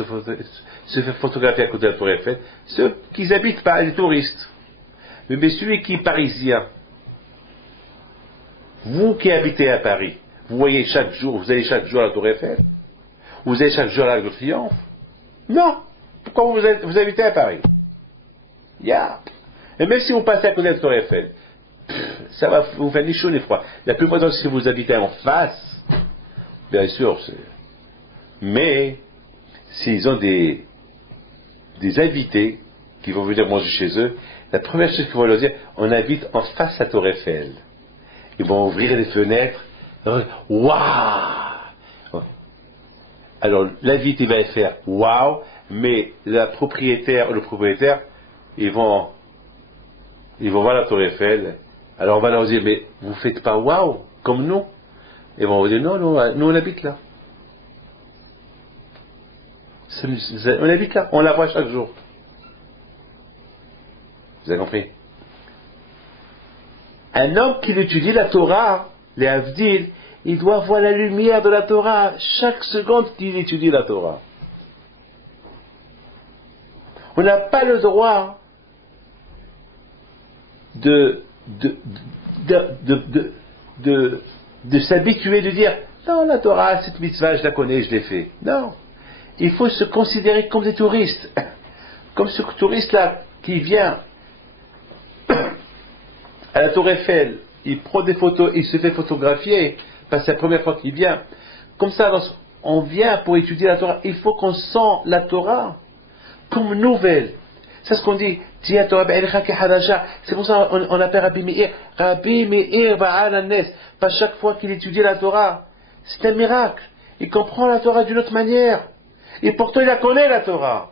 se fait photographier à côté de la Tour Eiffel? Ceux qui habitent pas, les touristes. Mais celui qui est parisien, vous qui habitez à Paris, vous allez chaque jour à la Tour Eiffel? Vous allez chaque jour à l'Arc de Triomphe? Non. Pourquoi vous habitez à Paris? Et même si vous passez à côté de la Tour Eiffel, ça va vous faire ni chaud ni froid. La plupart du temps, si vous habitez en face, bien sûr, mais s'ils ont des invités qui vont venir manger chez eux, la première chose qu'ils vont leur dire, on habite en face à la Tour Eiffel. Ils vont ouvrir les fenêtres. Waouh! Alors l'invité va faire waouh, mais le propriétaire, ils vont voir la Tour Eiffel. Alors on va leur dire, mais vous faites pas waouh comme nous? Ils vont dire, non, nous on habite là. On habite là, on la voit chaque jour. Vous avez compris? Un homme qui étudie la Torah, les Havdil, il doit voir la lumière de la Torah chaque seconde qu'il étudie la Torah. On n'a pas le droit de s'habituer, de dire non, la Torah, cette mitzvah, je la connais, je l'ai fait. Non. Il faut se considérer comme des touristes. Comme ce touriste-là qui vient à la Tour Eiffel, il prend des photos, il se fait photographier, parce que c'est la première fois qu'il vient. Comme ça, on vient pour étudier la Torah, il faut qu'on sent la Torah comme nouvelle. C'est ce qu'on dit. C'est pour ça qu'on appelle Rabbi Meir Ba'al Hanes. Pas chaque fois qu'il étudie la Torah, c'est un miracle. Il comprend la Torah d'une autre manière. Et pourtant il la connaît, la Torah.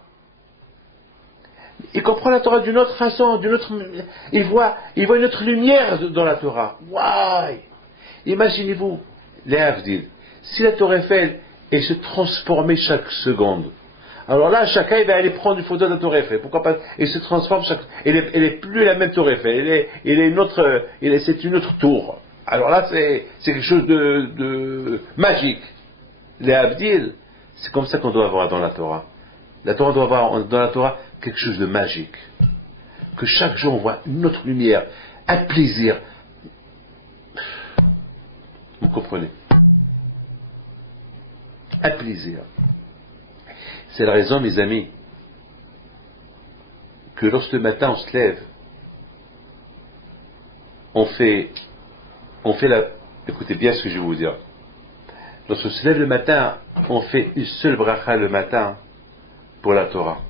Il comprend la Torah d'une autre façon, il voit une autre lumière dans la Torah. Waouh! Imaginez-vous, les Havdil, si la Tour Eiffel elle se transformait chaque seconde. Alors là, chacun il va aller prendre une photo de la Tour Eiffel. Pourquoi pas? Elle se transforme elle est plus la même Tour Eiffel. C'est une autre tour. Alors là, c'est quelque chose de magique. Les Havdil, c'est comme ça qu'on doit avoir dans la Torah. La Torah doit avoir dans la Torah quelque chose de magique. Que chaque jour on voit une autre lumière, un plaisir. Vous comprenez? Un plaisir. C'est la raison, mes amis, que lorsque le matin on se lève, on fait écoutez bien ce que je vais vous dire. Lorsqu'on se lève le matin, on fait une seule bracha le matin pour la Torah.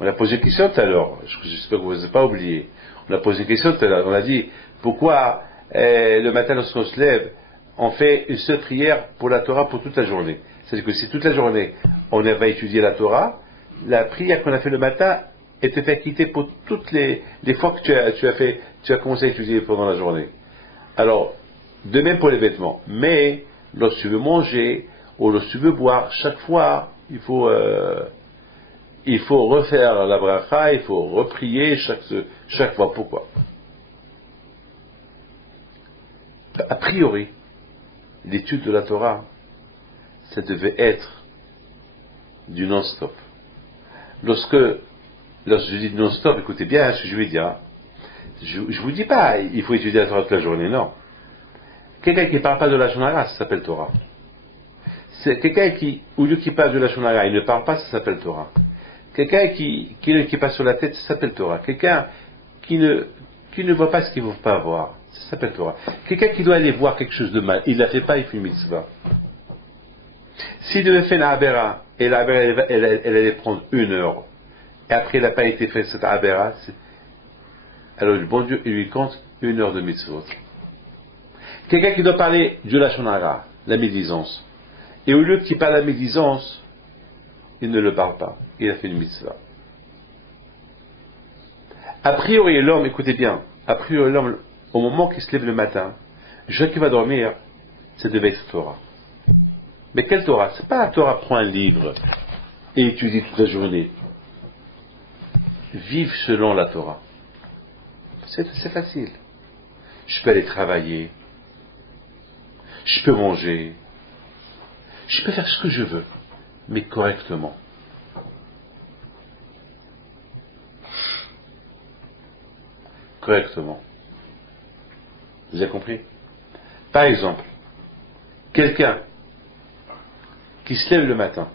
On a posé une question tout à l'heure, j'espère que vous n'avez pas oublié. On a posé une question tout à l'heure, on a dit pourquoi le matin lorsqu'on se lève, on fait une seule prière pour la Torah pour toute la journée. C'est-à-dire que si toute la journée on va étudier la Torah, la prière qu'on a fait le matin était acquittée pour toutes les fois que tu as commencé à étudier pendant la journée. Alors, de même pour les vêtements. Mais, lorsque tu veux manger, ou lorsque tu veux boire, chaque fois, il faut refaire la bracha, il faut reprier chaque fois. Pourquoi? A priori, l'étude de la Torah, ça devait être du non-stop. Lorsque je dis non-stop, écoutez bien ce que je vais dire. Je ne vous dis pas, il faut étudier la Torah toute la journée, non. Quelqu'un qui ne parle pas de la Lashon Hara, ça s'appelle Torah. C'est quelqu'un qui, au lieu qu'il parle de la Lashon Hara, il ne parle pas, ça s'appelle Torah. Quelqu'un qui passe sur la tête, ça s'appelle Torah. Quelqu'un qui ne voit pas ce qu'il ne veut pas voir, ça s'appelle Torah. Quelqu'un qui doit aller voir quelque chose de mal, il ne la fait pas, il fait une mitzvah. S'il devait faire une Abera, et l'Abera, elle allait prendre 1 heure, et après il n'a pas été fait cette Abera, alors le bon Dieu, il lui compte 1 heure de mitzvot. Quelqu'un qui doit parler de la Lashon Hara, la médisance, et au lieu qu'il parle la médisance, il ne le parle pas, il a fait une mitzvah. A priori, l'homme, écoutez bien, a priori, l'homme, au moment qu'il se lève le matin, jusqu'à qu'il va dormir, ça devait être Torah. Mais quelle Torah? C'est pas la Torah, prends un livre et étudie toute la journée. Vive selon la Torah. C'est facile. Je peux aller travailler, je peux manger, je peux faire ce que je veux, mais correctement. Correctement. Vous avez compris? Par exemple, quelqu'un qui se lève le matin,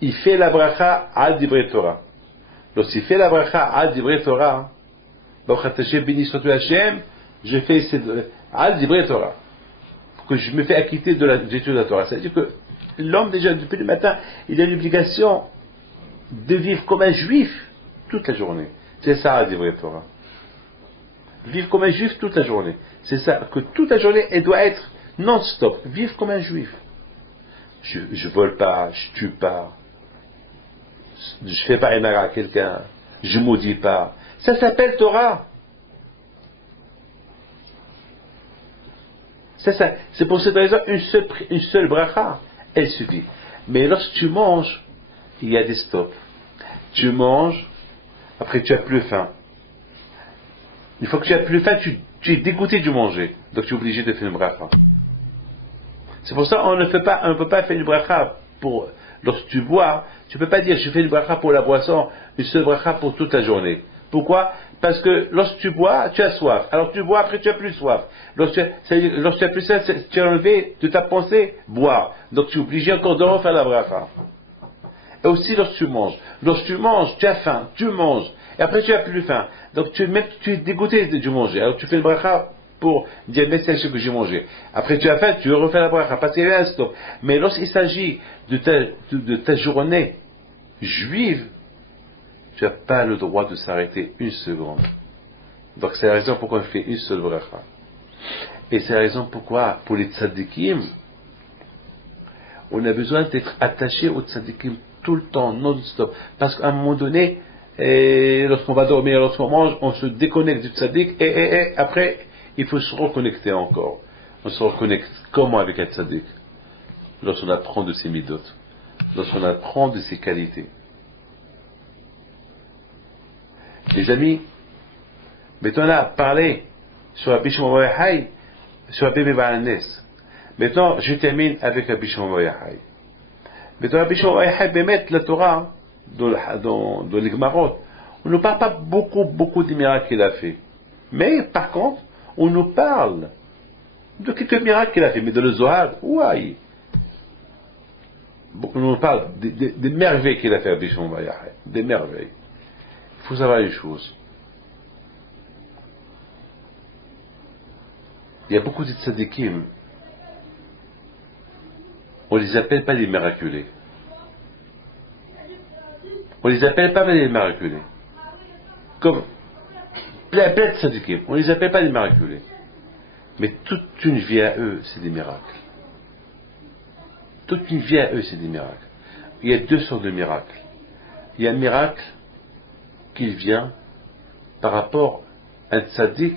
il fait la bracha al divrei Torah. Lorsqu'il fait la bracha al divrei Torah, béni soit Hashem, je fais al divrei Torah, que je me fais acquitter de l'étude de la Torah. C'est-à-dire que l'homme, déjà, depuis le matin, il a l'obligation de vivre comme un juif toute la journée. C'est ça, al divrei Torah. Vivre comme un juif toute la journée. C'est ça, que toute la journée, elle doit être non-stop. Vivre comme un juif. Je vole pas, je tue pas, je fais pas émara à quelqu'un, je maudis pas. Ça s'appelle Torah. C'est pour cette raison une seule bracha, elle suffit. Mais lorsque tu manges, il y a des stops. Tu manges, après tu as plus faim. Une fois que tu as plus faim, tu es dégoûté de manger. Donc tu es obligé de faire une bracha. C'est pour ça qu'on ne peut pas faire une bracha pour, lorsque tu bois, tu ne peux pas dire je fais une bracha pour la boisson, une seule bracha pour toute la journée. Pourquoi? Parce que lorsque tu bois, tu as soif. Alors tu bois, après tu as plus soif. Lorsque tu as plus soif, tu as enlevé de ta pensée, boire. Donc tu es obligé encore de refaire la bracha. Et aussi lorsque tu manges. Lorsque tu manges, tu as faim, tu manges. Et après tu as plus faim. Donc tu es dégoûté de manger. Alors tu fais le bracha pour dire merci à ce que j'ai mangé. Après tu as faim, tu refais la bracha parce qu'il y a un stop. Mais lorsqu'il s'agit de ta journée juive, tu n'as pas le droit de s'arrêter une seconde. Donc c'est la raison pourquoi on fait une seule bracha. Et c'est la raison pourquoi, pour les tzadikim, on a besoin d'être attaché aux tzadikim tout le temps, non-stop. Parce qu'à un moment donné, lorsqu'on va dormir, lorsqu'on mange, on se déconnecte du tzadik et après, il faut se reconnecter encore. On se reconnecte comment avec un tzadik? Lorsqu'on apprend de ses midot, lorsqu'on apprend de ses qualités. Les amis, maintenant on a parlé sur Rabbi Shimon bar Yochai, sur Rabbi Baal. Maintenant, je termine avec Rabbi Shimon bar Yochai. Maintenant, Rabbi Shimon bar Yochai, bémet la Torah, dans les Gemarot, on ne parle pas beaucoup des miracles qu'il a fait. Mais, par contre, on nous parle de quelques miracles qu'il a fait. Mais dans le Zohar, ouais, on nous parle des merveilles qu'il a fait Rabbi Shimon bar Yochai. Des merveilles. Il faut savoir une chose. Il y a beaucoup de tzadikim. On ne les appelle pas les miraculés. On ne les appelle pas les miraculés. Comme plein de tzadikim. On ne les appelle pas les miraculés. Mais toute une vie à eux, c'est des miracles. Toute une vie à eux, c'est des miracles. Il y a 2 sortes de miracles. Il y a un miracle qui vient par rapport un tzaddik,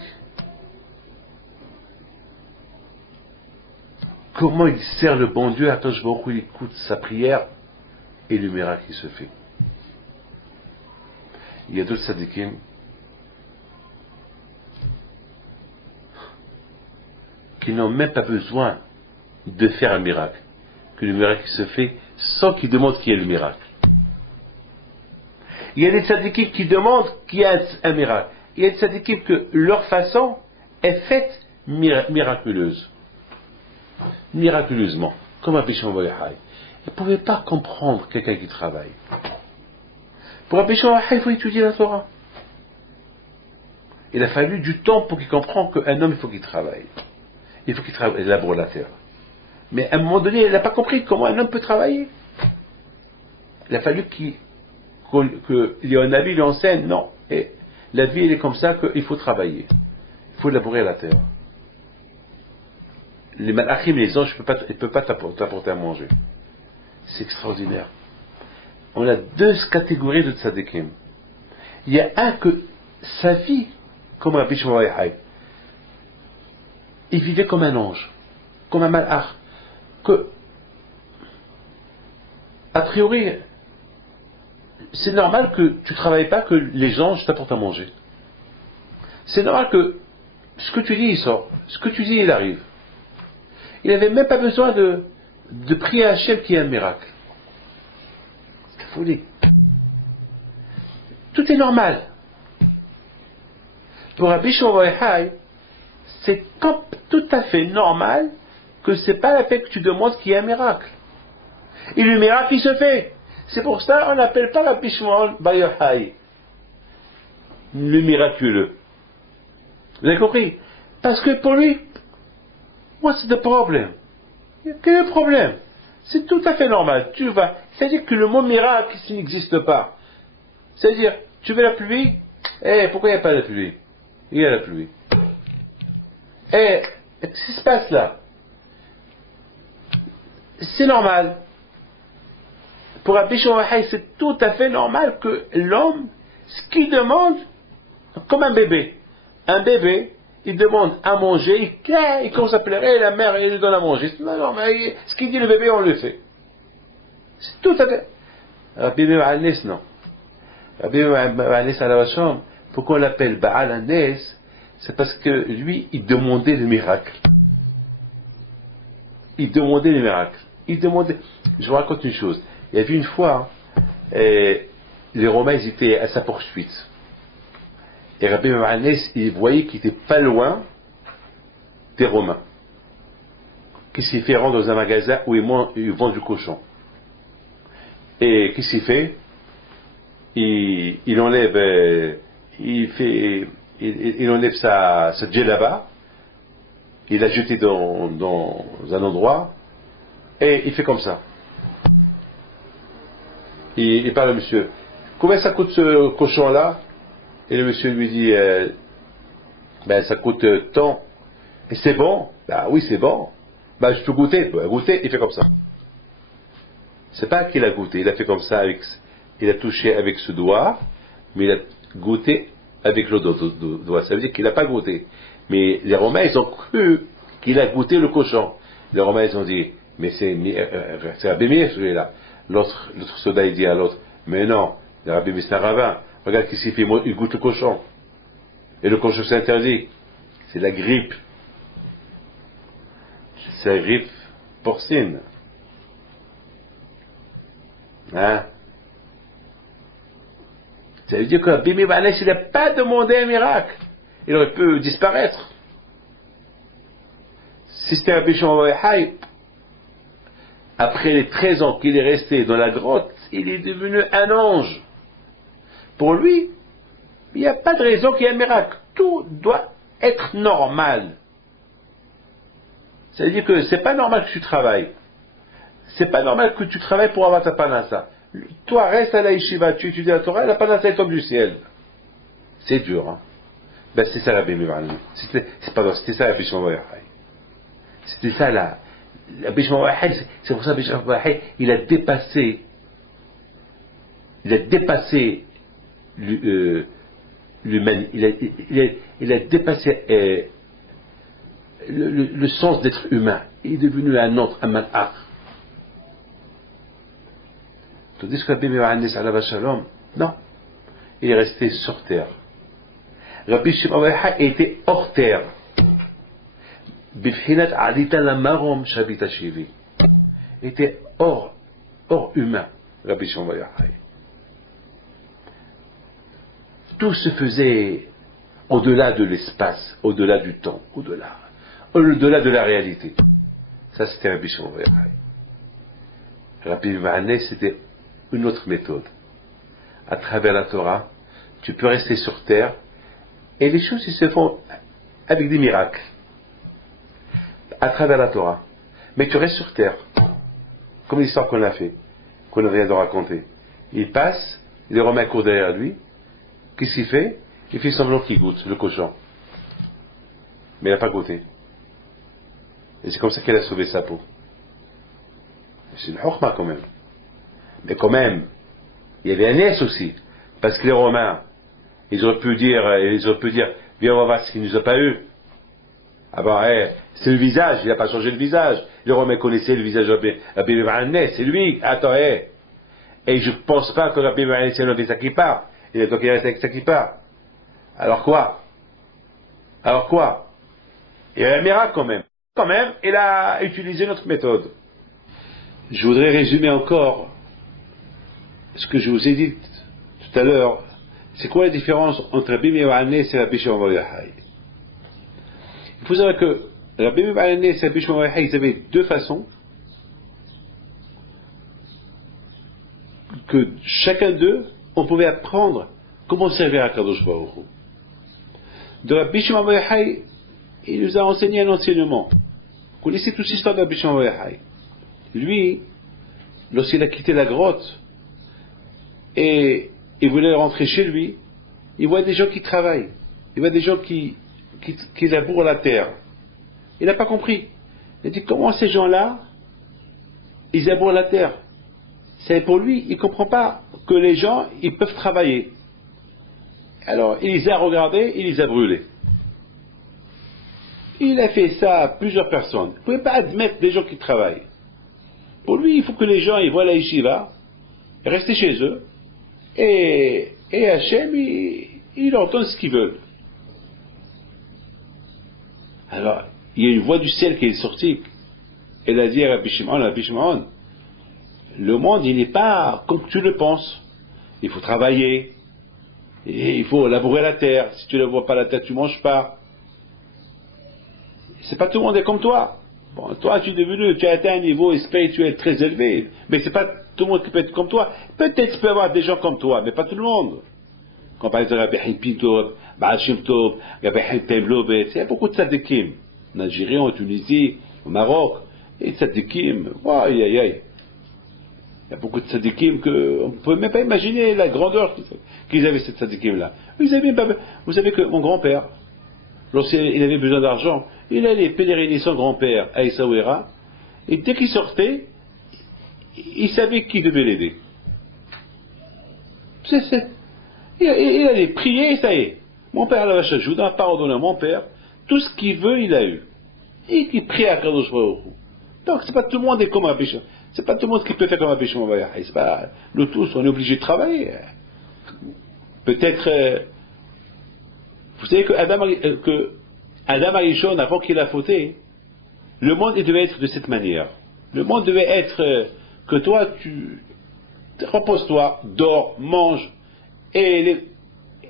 comment il sert le bon Dieu, Akadosh Baruch Hu, il écoute sa prière et le miracle qui se fait. Il y a d'autres tzaddikim qui n'ont même pas besoin de faire un miracle, que le miracle se fait sans qu'ils demandent qu'il y ait le miracle. Il y a des tzaddikim qui demandent qu'il y ait un miracle. Il y a des tzaddikim que leur façon est faite miraculeusement, comme Rabbi Shimon Bar Yochai. Il ne pouvait pas comprendre quelqu'un qui travaille. Pour Rabbi Shimon Bar Yochai, il faut étudier la Torah. Il a fallu du temps pour qu'il comprenne qu'un homme, il faut qu'il travaille. Il faut qu'il travaille, élabore la terre. Mais à un moment donné, il n'a pas compris comment un homme peut travailler. Il a fallu qu'il y ait un avis, il lui enseigne, non. Et la vie, elle est comme ça qu'il faut travailler. Il faut élaborer la terre. Les malachim, les anges, ils ne peuvent pas t'apporter à manger. C'est extraordinaire. On a deux catégories de tzadikim. Il y a un que sa vie, comme Rabbi Shimon Bar Yochai, il vivait comme un ange, comme un malach, que, a priori, c'est normal que tu ne travailles pas, que les anges t'apportent à manger. C'est normal que ce que tu dis, il sort. Ce que tu dis, il arrive. Il n'avait même pas besoin de prier à Hachem qu'il y ait un miracle. C'est folie. Tout est normal. Pour Rabbi Shimon Bar Yochai, c'est tout à fait normal que ce n'est pas la peine que tu demandes qu'il y ait un miracle. Et le miracle, il se fait. C'est pour ça qu'on n'appelle pas Rabbi Shimon Bar Yochai le miraculeux. Vous avez compris? Parce que pour lui, what's the problem? Quel est le problème? C'est tout à fait normal. Tu vas. C'est-à-dire que le mot miracle, il n'existe pas. C'est-à-dire, tu veux la pluie? Pourquoi il n'y a pas la pluie? Il y a la pluie. Qu'est-ce qui se passe là? C'est normal. Pour Rabbi Shimon Bar Yochai, c'est tout à fait normal que l'homme, ce qu'il demande, comme un bébé, il demande à manger, il commence à pleurer, la mère, elle lui donne à manger. Non, mais ce qu'il dit le bébé, on le fait. C'est tout à fait. Rabbi Meir Nes, non. Rabbi Meir Nes à la Vachon, pourquoi on l'appelle Baal Nes? C'est parce que lui, il demandait le miracle. Il demandait le miracle. Je vous raconte une chose. Il y avait une fois, les Romains, ils étaient à sa poursuite. Et Rabbi Meir Nes, il voyait qu'il n'était pas loin des Romains. Qu'est-ce qu'il fait? Rentrer dans un magasin où ils vendent du cochon. Et qu'est-ce qu'il fait? Il enlève, il enlève sa djellaba, il l'a jeté dans un endroit, et il fait comme ça. Il parle au monsieur. Combien ça coûte ce cochon-là? Et le monsieur lui dit, ça coûte tant. Et c'est bon? Oui, c'est bon. Je peux goûter? Goûter, il fait comme ça. C'est pas qu'il a goûté, il a fait comme ça, il a touché avec ce doigt, mais il a goûté avec l'autre doigt. Ça veut dire qu'il n'a pas goûté. Mais les Romains, ils ont cru qu'il a goûté le cochon. Les Romains, ils ont dit, mais c'est Rabbi Meir celui-là. L'autre soldat, il dit à l'autre, mais non, le Rabbi Meir c'est un rabbin. Regarde qu'est-ce qu'il fait, il goûte le cochon. Et le cochon, c'est interdit. C'est la grippe. C'est la grippe porcine. Hein? Ça veut dire que Rabbi Meir il n'a pas demandé un miracle. Il aurait pu disparaître. Si c'était Rabbi Shimon Bar Yochai, après les 13 ans qu'il est resté dans la grotte, il est devenu un ange. Pour lui, il n'y a pas de raison qu'il y ait un miracle. Tout doit être normal. Ça veut dire que c'est pas normal que tu travailles. C'est pas normal que tu travailles pour avoir ta panassa. Toi, reste à la yeshiva, tu étudies la Torah, la panassa elle tombe du ciel. C'est dur, hein. C'est ça la Bible. C'était ça la Rabbi Shimon Bar Yochai. C'était ça la Rabbi Shimon Bar Yochai. C'est pour ça que Rabbi Shimon Bar Yochai, il a dépassé l'humain, il a dépassé le sens d'être humain. Il est devenu un autre, un malach. Tandis que Rabbi Meir Hanès alav shalom, non, il est resté sur terre. Rabbi Shimon bar Yochai était hors terre. Bifhinat alita lamarom shabita shivi. Il était hors humain, Rabbi Shimon bar Yochai. Tout se faisait au-delà de l'espace, au-delà du temps, au-delà de la réalité. Ça, c'était Rabbi Shimon bar Yochai. Rabbi Meir Hanès, c'était une autre méthode. À travers la Torah, tu peux rester sur terre et les choses ils se font avec des miracles. À travers la Torah. Mais tu restes sur terre. Comme l'histoire qu'on a fait, qu'on vient de raconter. Il passe, les Romains courent derrière lui. Qu'est-ce qu'il fait? Il fait semblant qu'il goûte le cochon. Mais il n'a pas goûté. Et c'est comme ça qu'il a sauvé sa peau. C'est une chokhma quand même. Mais quand même, il y avait un S aussi. Parce que les Romains, ils auraient pu dire, viens on va voir ce qu'il ne nous a pas eu. Ah ben, c'est le visage, il n'a pas changé le visage. Les Romains connaissaient le visage de Rabbi Meir Hanès, c'est lui. Attends, Et je ne pense pas que Rabbi Meir Hanès ait enlevé sa kippa. Il a donc resté avec sa kippa. Alors quoi? Il y a un miracle quand même. Quand même, il a utilisé notre méthode. Je voudrais résumer encore ce que je vous ai dit tout à l'heure. C'est quoi la différence entre Rabbi Meir Hanès et Rabbi Shimon bar Yochai? Il faut savoir que Rabbi Meir Hanès et Rabbi Shimon bar Yochai, ils avaient deux façons que chacun d'eux, on pouvait apprendre comment servir à Kadosh Baruch Hu. De Rabbi Shimon bar Yochai, il nous a enseigné un enseignement. Vous connaissez toute l'histoire de Rabbi Shimon bar Yochai. Lui, lorsqu'il a quitté la grotte et il voulait rentrer chez lui, il voit des gens qui travaillent, il voit des gens qui labourent la terre. Il n'a pas compris. Il a dit comment ces gens-là, ils labourent la terre. C'est pour lui, il ne comprend pas que les gens, ils peuvent travailler. Alors, il les a regardés, il les a brûlés. Il a fait ça à plusieurs personnes. Il ne pouvait pas admettre des gens qui travaillent. Pour lui, il faut que les gens ils voient la yeshiva, rester chez eux, et Hachem, il leur donne ce qu'ils veulent. Alors, il y a une voix du ciel qui est sortie. Elle a dit à Rabbi Shimon, le monde, il n'est pas comme tu le penses. Il faut travailler, et il faut labourer la terre. Si tu ne labores pas la terre, tu ne manges pas. C'est pas tout le monde est comme toi. Bon, toi, tu as atteint un niveau spirituel très élevé, mais c'est pas tout le monde qui peut être comme toi. Peut-être tu peux avoir des gens comme toi, mais pas tout le monde. Quand on parle de Rabbi Pinto, Baal Shem Tov, Rabbi Haïm Lobet, il y a beaucoup de tzadikim. En Algérie, en Tunisie, au Maroc, et tzadikim, aïe aïe aïe. Il y a beaucoup de tzadikim qu'on ne peut même pas imaginer la grandeur qu'ils avaient, ces tzadikim-là. Vous savez que mon grand-père, lorsqu'il avait besoin d'argent, il allait pèleriner son grand-père à Essaouira, et dès qu'il sortait, il savait qui devait l'aider. Il allait prier, et ça y est. Mon père, la vache, je vous donne pardonner à mon père, tout ce qu'il veut, il a eu. Et il prie à Kadosh Baruch Hu. Donc, c'est pas tout le monde est comme Rabbi Shimon. C'est pas tout le monde qui peut faire comme Rabbi Shimon bar Yochai. C'est pas, nous tous, on est obligés de travailler. Peut-être, vous savez que Adam Arishon, avant qu'il a fauté, le monde il devait être de cette manière. Le monde devait être que toi, tu repose-toi, dors, mange, et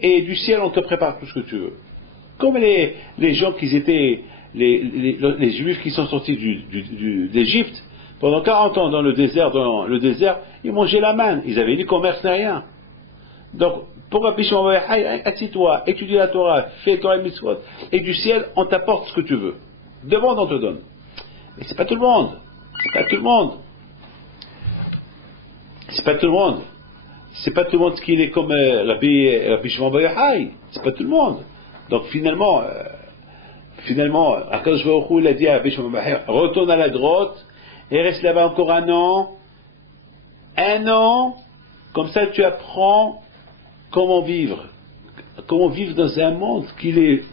du ciel on te prépare tout ce que tu veux. Comme les gens qui étaient, les Juifs qui sont sortis d'Égypte, pendant 40 ans dans le désert, ils mangeaient la manne, ils avaient ni commerce ni rien. Donc, pour Rabbi Shimon bar Yochai, assis-toi, étudie la Torah, fais Torah et Mitzvot, et du ciel, on t'apporte ce que tu veux. Demande, on te donne. Mais c'est pas tout le monde. C'est pas tout le monde. C'est pas tout le monde. C'est pas tout le monde qui est comme Rabbi Shimon bar Yochai. C'est pas tout le monde. Donc finalement, Akadosh Baruch Hu, il a dit à Rabbi Shimon bar Yochai, retourne à la grotte, et reste là-bas encore un an, comme ça tu apprends comment vivre, comment vivre dans un monde qu'il est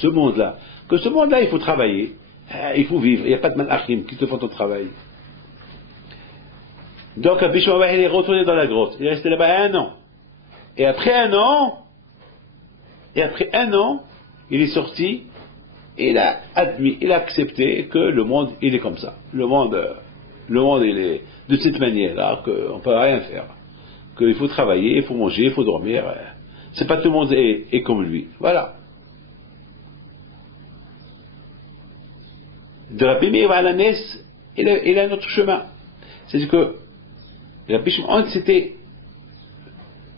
ce monde-là. Que ce monde-là, il faut travailler, il faut vivre, il n'y a pas de malachim qui te font ton travail. Donc Rabbi Shimon il est retourné dans la grotte, il est resté là-bas 1 an. Et après un an, il est sorti, et il a admis, il a accepté que le monde, il est comme ça. Le monde, il est de cette manière-là, qu'on ne peut rien faire. Qu'il faut travailler, il faut manger, il faut dormir. C'est pas tout le monde est comme lui. Voilà. De Rabbi Meir à la Nes, il a un autre chemin. C'est-à-dire que Rabbi Shimon, c'était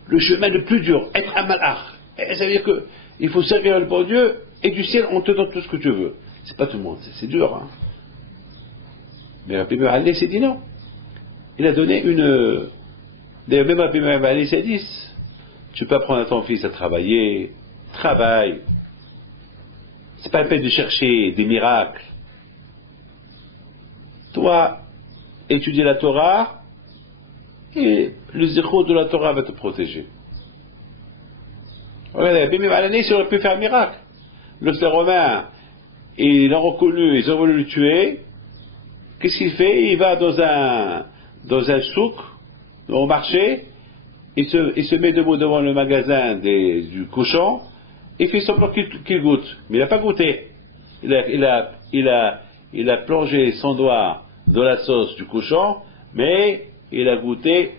le chemin le plus dur, être un malach. Ça veut dire qu'il faut servir le bon Dieu, et du ciel, on te donne tout ce que tu veux. C'est pas tout le monde, c'est dur. Hein. Mais Rabbi Meir à la Nes, il dit non. Il a donné une... D'ailleurs, même Rabbi Meir à la Nes, il dit, tu peux apprendre à ton fils à travailler, travaille. C'est pas la peine de chercher des miracles. Toi, étudie la Torah, et le zéro de la Torah va te protéger. Regardez, Rabbi Meir à la Nes, il aurait pu faire un miracle. Lorsque les Romains, ils l'ont reconnu, ils ont voulu le tuer, qu'est-ce qu'il fait? Il va dans un souk, au marché, il se met debout devant le magasin du cochon, et il fait semblant qu'il goûte. Mais il n'a pas goûté. Il a plongé son doigt dans la sauce du cochon, mais il a goûté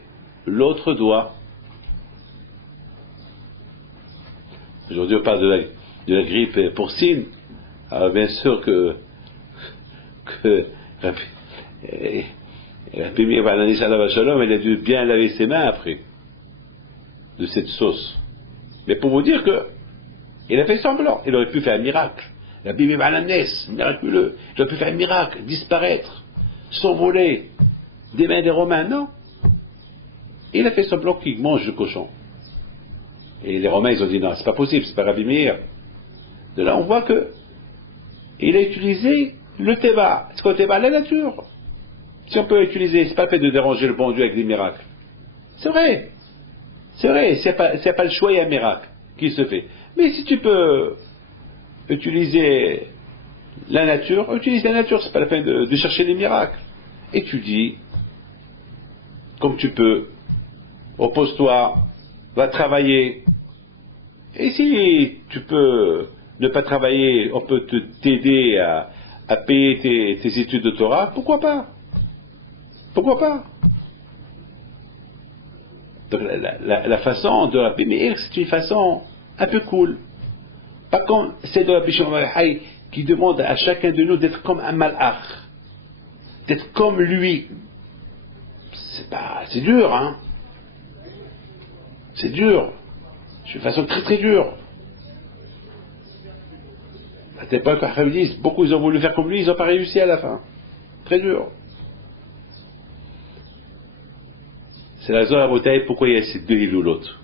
l'autre doigt. Aujourd'hui, on parle de la grippe porcine. Alors, bien sûr que Rabbi Meir à la Nes alav shalom, il a dû bien laver ses mains après de cette sauce. Mais pour vous dire que il a fait semblant, il aurait pu faire un miracle. Rabbi Meir à la Nes, miraculeux, il aurait pu faire un miracle, disparaître, s'envoler des mains des Romains, non. Il a fait semblant qu'il mange le cochon. Et les Romains, ils ont dit non, c'est pas possible, c'est pas Rabbi Meir. De là, on voit que il a utilisé le théba. C'est quoi le théba? La nature. Si on peut utiliser, c'est pas le fait de déranger le bon Dieu avec des miracles. C'est vrai. C'est vrai, c'est pas le choix, il y a un miracle qui se fait. Mais si tu peux utiliser la nature, utilise la nature, c'est pas la peine de chercher les miracles. Étudie comme tu peux, repose-toi, va travailler. Et si tu peux ne pas travailler, on peut t'aider à payer tes études de Torah, pourquoi pas? Pourquoi pas? Donc la façon de Rabbi Meir, c'est une façon un peu cool. Pas comme celle de Rabbi Shimon qui demande à chacun de nous d'être comme un malach, d'être comme lui. C'est dur, hein? C'est dur. C'est une façon très très dure. À cette époque, beaucoup ils ont voulu faire comme lui, ils n'ont pas réussi à la fin. Très dur. C'est la raison à la bouteille pourquoi il y a ces deux hiloulotes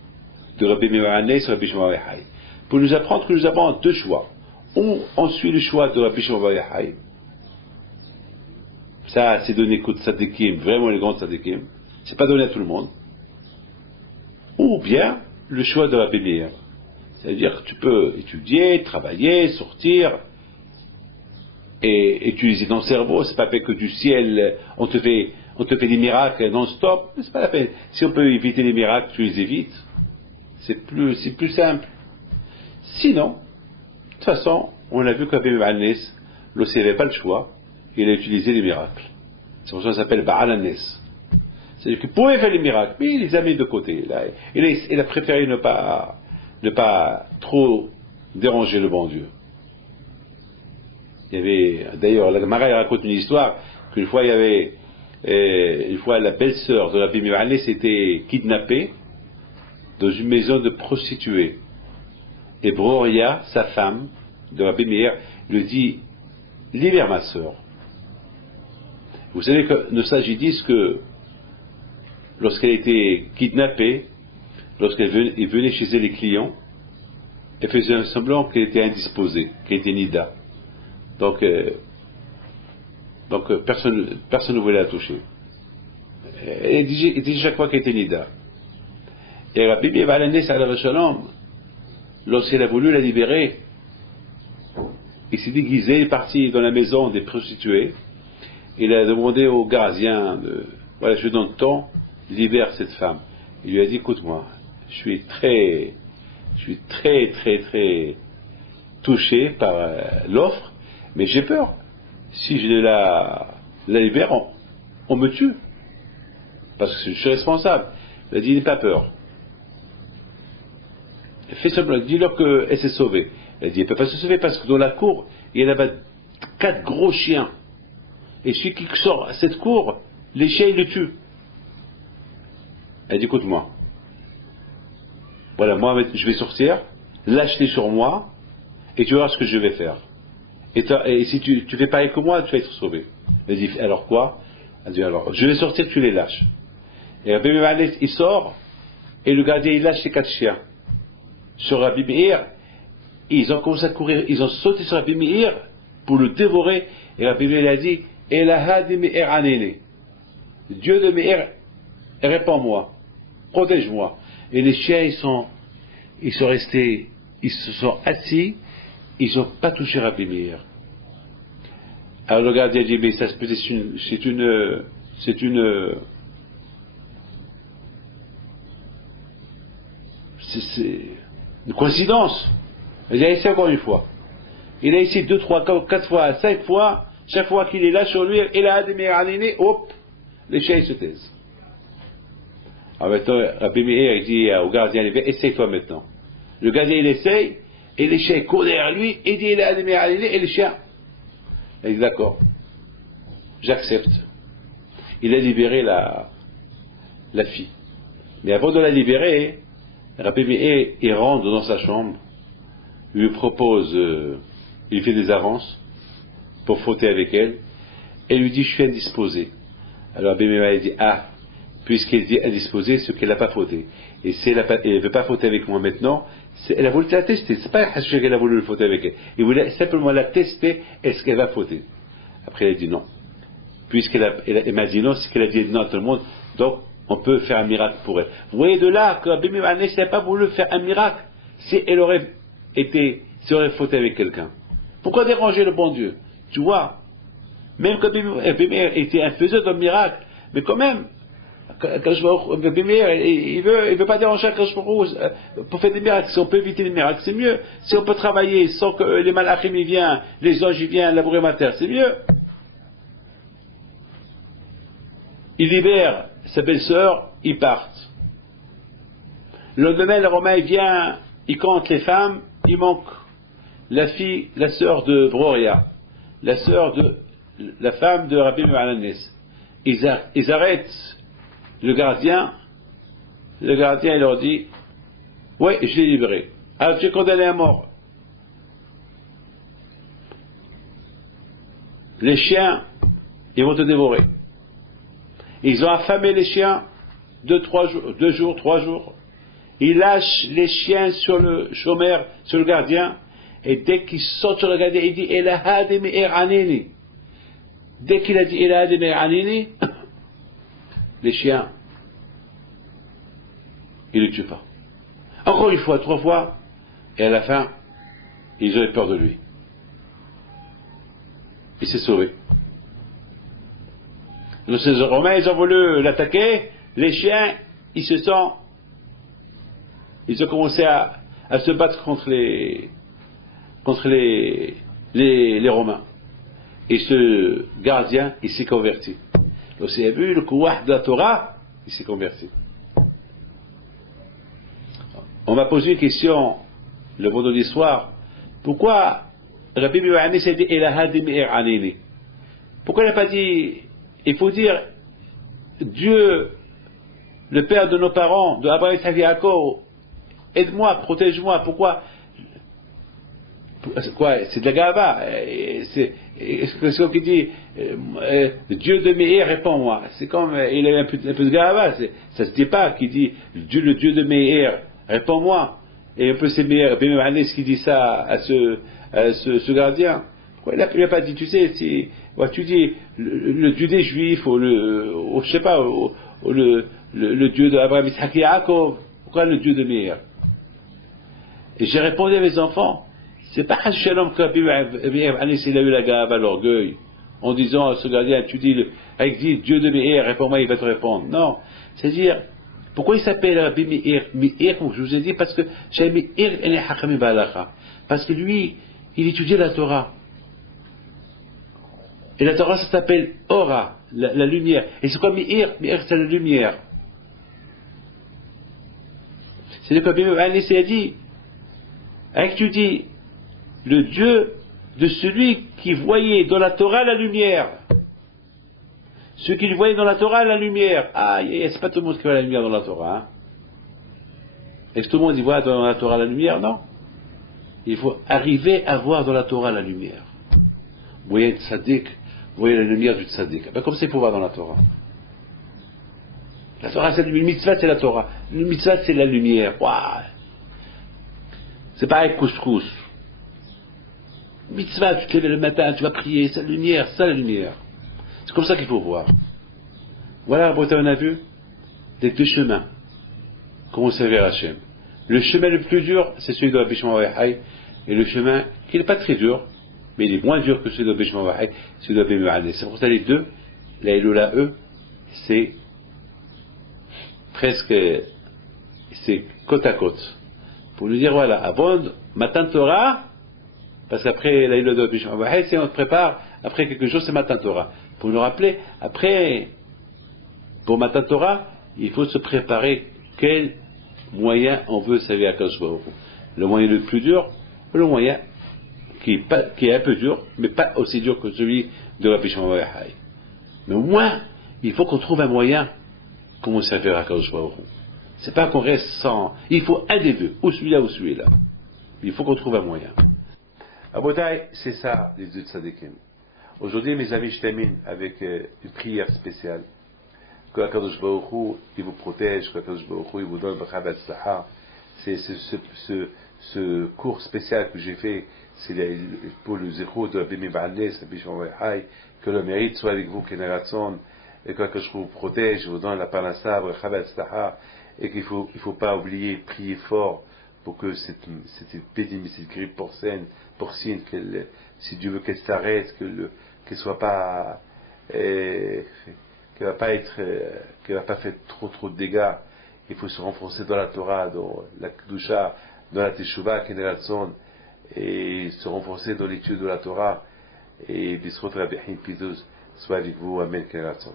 de Rabbi Meir à la Nes et Rabbi Shimon bar Yochai. Pour nous apprendre que nous avons deux choix. Ou on suit le choix de Rabbi Shimon bar Yochai. Ça, c'est donné coup de tzadikim, vraiment les grands tzadikim. C'est pas donné à tout le monde. Ou bien le choix de Rabbi Meir. C'est-à-dire que tu peux étudier, travailler, sortir et utiliser ton cerveau. C'est pas fait que du ciel, on te fait des miracles non-stop. C'est pas la peine. Si on peut éviter les miracles, tu les évites. C'est plus simple. Sinon, de toute façon, on a vu qu'Rabbi Meir à la Nes, l'Ossi n'avait pas le choix, il a utilisé les miracles. C'est pour ça que ça s'appelle Baal HaNes. C'est-à-dire qu'il pouvait faire les miracles, mais il les a mis de côté. Il a préféré ne pas trop déranger le bon Dieu. Il y avait, d'ailleurs, la Gemara raconte une histoire qu'une fois la belle-sœur de Rabbi Meir à la Nes était kidnappée dans une maison de prostituées. Et Broria, sa femme, de Rabbi Meir, lui dit, libère ma sœur. Vous savez que nos sages disent que lorsqu'elle était kidnappée, lorsqu'elle venait chez elle les clients, elle faisait semblant qu'elle était indisposée, qu'elle était nida. Donc personne ne voulait la toucher. Elle disait chaque fois qu'elle était nida. Et Rabbi Meir à la Nes alav shalom, lorsqu'il a voulu la libérer, il s'est déguisé, il est parti dans la maison des prostituées. Il a demandé au gardien, voilà, je donne temps, libère cette femme. Il lui a dit, écoute-moi, je suis très touché par l'offre, mais j'ai peur. Si je la libère, on me tue. Parce que je suis responsable. Il a dit, n'aie pas peur. Fais semblant, dis-leur qu'elle s'est sauvée. Elle a dit, elle ne peut pas se sauver parce que dans la cour, il y avait 4 gros chiens. Et celui qui sort à cette cour, les chiens, ils le tuent. Elle dit, écoute-moi. Voilà, moi, je vais sortir, lâche-les sur moi, et tu verras ce que je vais faire. Et si tu fais pareil que moi, tu vas être sauvé. Elle dit, alors quoi? Elle dit, alors, je vais sortir, tu les lâches. Et Rabbi Meir, il sort, et le gardien, il lâche les 4 chiens. Sur Rabbi Meir, ils ont commencé à courir, ils ont sauté sur Rabbi Meir pour le dévorer, et Rabbi Meir a dit, Elaha de Meir Anene. Dieu de Meir, répands-moi, protège-moi. Et les chiens, ils sont restés, ils se sont assis, ils n'ont pas touché Rabbi Meir. Alors le gardien dit, mais ça c'est une coïncidence. Il a essayé encore une fois. Il a essayé 2, 3, 4 fois, 5 fois. Chaque fois qu'il est là sur lui, il a des méraninés, hop, les chiens se taisent. Alors maintenant, Rabbi Meir, il dit au gardien, essaye-toi maintenant. Le gardien, il essaye, et les chiens courent derrière lui, il dit, il a des méraninés, et les chiens. Il dit, d'accord, j'accepte. Il a libéré la fille. Mais avant de la libérer, Rabbi Meir, il rentre dans sa chambre, lui propose, il fait des avances pour fauter avec elle, et lui dit, je suis indisposé. Alors Rabbi Meir dit, ah, puisqu'elle dit indisposée, c'est qu'elle n'a pas fauté. Et si elle ne veut pas fauter avec moi maintenant, elle a voulu la tester. C'est pas qu'elle a voulu le fauter avec elle. Il voulait simplement la tester, est-ce qu'elle va fauter. Après, elle a dit non. Elle m'a dit non, c'est qu'elle a dit non à tout le monde, donc on peut faire un miracle pour elle. Vous voyez de là que Rabbi Meir n'a pas voulu faire un miracle si elle aurait fauté avec quelqu'un. Pourquoi déranger le bon Dieu? Tu vois, même que Rabbi Meir était un faiseur de miracles, mais quand même, Rabbi Meir, il veut pas déranger pour faire des miracles. Si on peut éviter les miracles, c'est mieux. Si on peut travailler sans que les malachim y viennent, les anges y viennent labourer ma terre, c'est mieux. Il libère sa belle-sœur, ils partent. Le lendemain, le Romain vient, il compte les femmes, il manque la fille, la sœur de Broria, la femme de Rabbi Meir. Ils arrêtent le gardien il leur dit, ouais, je l'ai libéré. Alors tu es condamné à mort. Les chiens, ils vont te dévorer. Ils ont affamé les chiens 2 jours, 3 jours. Ils lâchent les chiens sur le chômeur, sur le gardien, et dès qu'ils sortent sur le gardien, il dit, Elaha de Meir Anene. Dès qu'il a dit Elaha de Meir Anene, les chiens, ils ne le tuent pas. Encore une fois, 3 fois, et à la fin, ils avaient peur de lui. Il s'est sauvé. Les Romains, ils ont voulu l'attaquer, les chiens, ils ont commencé à se battre contre les Romains. Et ce gardien, il s'est converti. Donc, vous avez vu le kouah de la Torah, il s'est converti. On m'a posé une question le vendredi soir. Pourquoi Rabbi Meir s'est dit Elaha de Meir Anene? Pourquoi il n'a pas dit, il faut dire Dieu, le père de nos parents, de Abraham, Isaac et Jacob, aide-moi, protège-moi. Pourquoi? C'est de la gava. C'est comme qui dit Dieu de Meir, réponds-moi. C'est comme il a un peu de gava. Ça ne se dit pas qui dit le Dieu de Meir, réponds-moi. Et un peu c'est Meir qui dit ça à ce gardien. Pourquoi il n'a pas dit, tu sais, si tu dis le Dieu des Juifs ou je sais pas, le Dieu d'Abraham, Isaac et Jacob. Pourquoi le Dieu de Meir? Et j'ai répondu à mes enfants, c'est pas Chas Shalom que Rabbi Meir Anis il a eu la gava, l'orgueil, en disant à ce gardien, tu dis, avec dit Dieu de Meir, réponds-moi, il va te répondre. Non, c'est-à-dire, pourquoi il s'appelle Rabbi Meir? Meir, comme je vous ai dit, parce que chez Meir, il est Hakami Balacha. Parce que lui, il étudiait la Torah. Et la Torah, ça s'appelle Ora, la lumière. Et c'est quoi Meir? Meir, c'est la lumière. C'est ce que Rabbi Meir Anis a dit. Avec tu dis, le Dieu de celui qui voyait dans la Torah la lumière. Ceux qui voyaient dans la Torah la lumière. Ah, c'est pas tout le monde qui voit la lumière dans la Torah. Hein. Est-ce que tout le monde y voit dans la Torah la lumière? Non. Il faut arriver à voir dans la Torah la lumière. Vous voyez le tzaddik, vous voyez la lumière du tzaddik. Ben, comme ça, il faut voir dans la Torah. La Torah, c'est le mitzvah, c'est la Torah. Le mitzvah, c'est la lumière. Waouh. C'est pareil couscous. Mitzvah, tu te lèves le matin, tu vas prier, c'est la lumière, c'est la lumière. C'est comme ça qu'il faut voir. Voilà, on a vu les deux chemins. Comment servir Hachem. Le chemin le plus dur, c'est celui de Rabbi Shimon Bar-Yochai, et le chemin qui n'est pas très dur, mais il est moins dur que celui de Rabbi Shimon Bar-Yochai, celui de Rabbi Meir Anis. C'est pour ça les deux, la Elola, eux, c'est presque, c'est côte à côte. Pour nous dire, voilà, avant Matan Torah, parce qu'apraprès la Elola de Rabbi Shimon Bar-Yochai, si on se prépare, après quelques jours, c'est Matan Torah. Pour nous rappeler, après, pour Matan Torah, il faut se préparer quel moyen on veut servir à Kadosh Baruch Hu. Le moyen le plus dur, le moyen qui est un peu dur, mais pas aussi dur que celui de Rabbi Shimon Bar Yochai. Mais au moins, il faut qu'on trouve un moyen comment servir à Kadosh Baruch Hu. C'est pas qu'on reste sans. Il faut un des deux, ou celui-là ou celui-là. Il faut qu'on trouve un moyen. Abotai, c'est ça les deux tzadikim. Aujourd'hui, mes amis, je termine avec une prière spéciale. Que Akadosh Baruch Hu, il vous protège, que Akadosh Baruch Hu, il vous donne Bracha Batzlacha. C'est ce cours spécial que j'ai fait, c'est pour le zéro de Rabbi Meir Anis, Rabbi Shimon Bar Yochai, que le mérite soit avec vous, Keneratson, et que Akadosh vous protège, vous donne la Parnassa, Bracha Batzlacha, et qu'il faut pas oublier, prier fort pour que cette épidémie, cette grippe porcine, si Dieu veut qu'elle s'arrête, qu'elle soit pas, qu'elle va pas faire trop de dégâts. Il faut se renforcer dans la Torah, dans la Kedusha, dans la Teshuvah, Keneratson, et se renforcer dans l'étude de la Torah, et Bisrot Rabbi Piduz soit avec vous, Amen, Keneratson.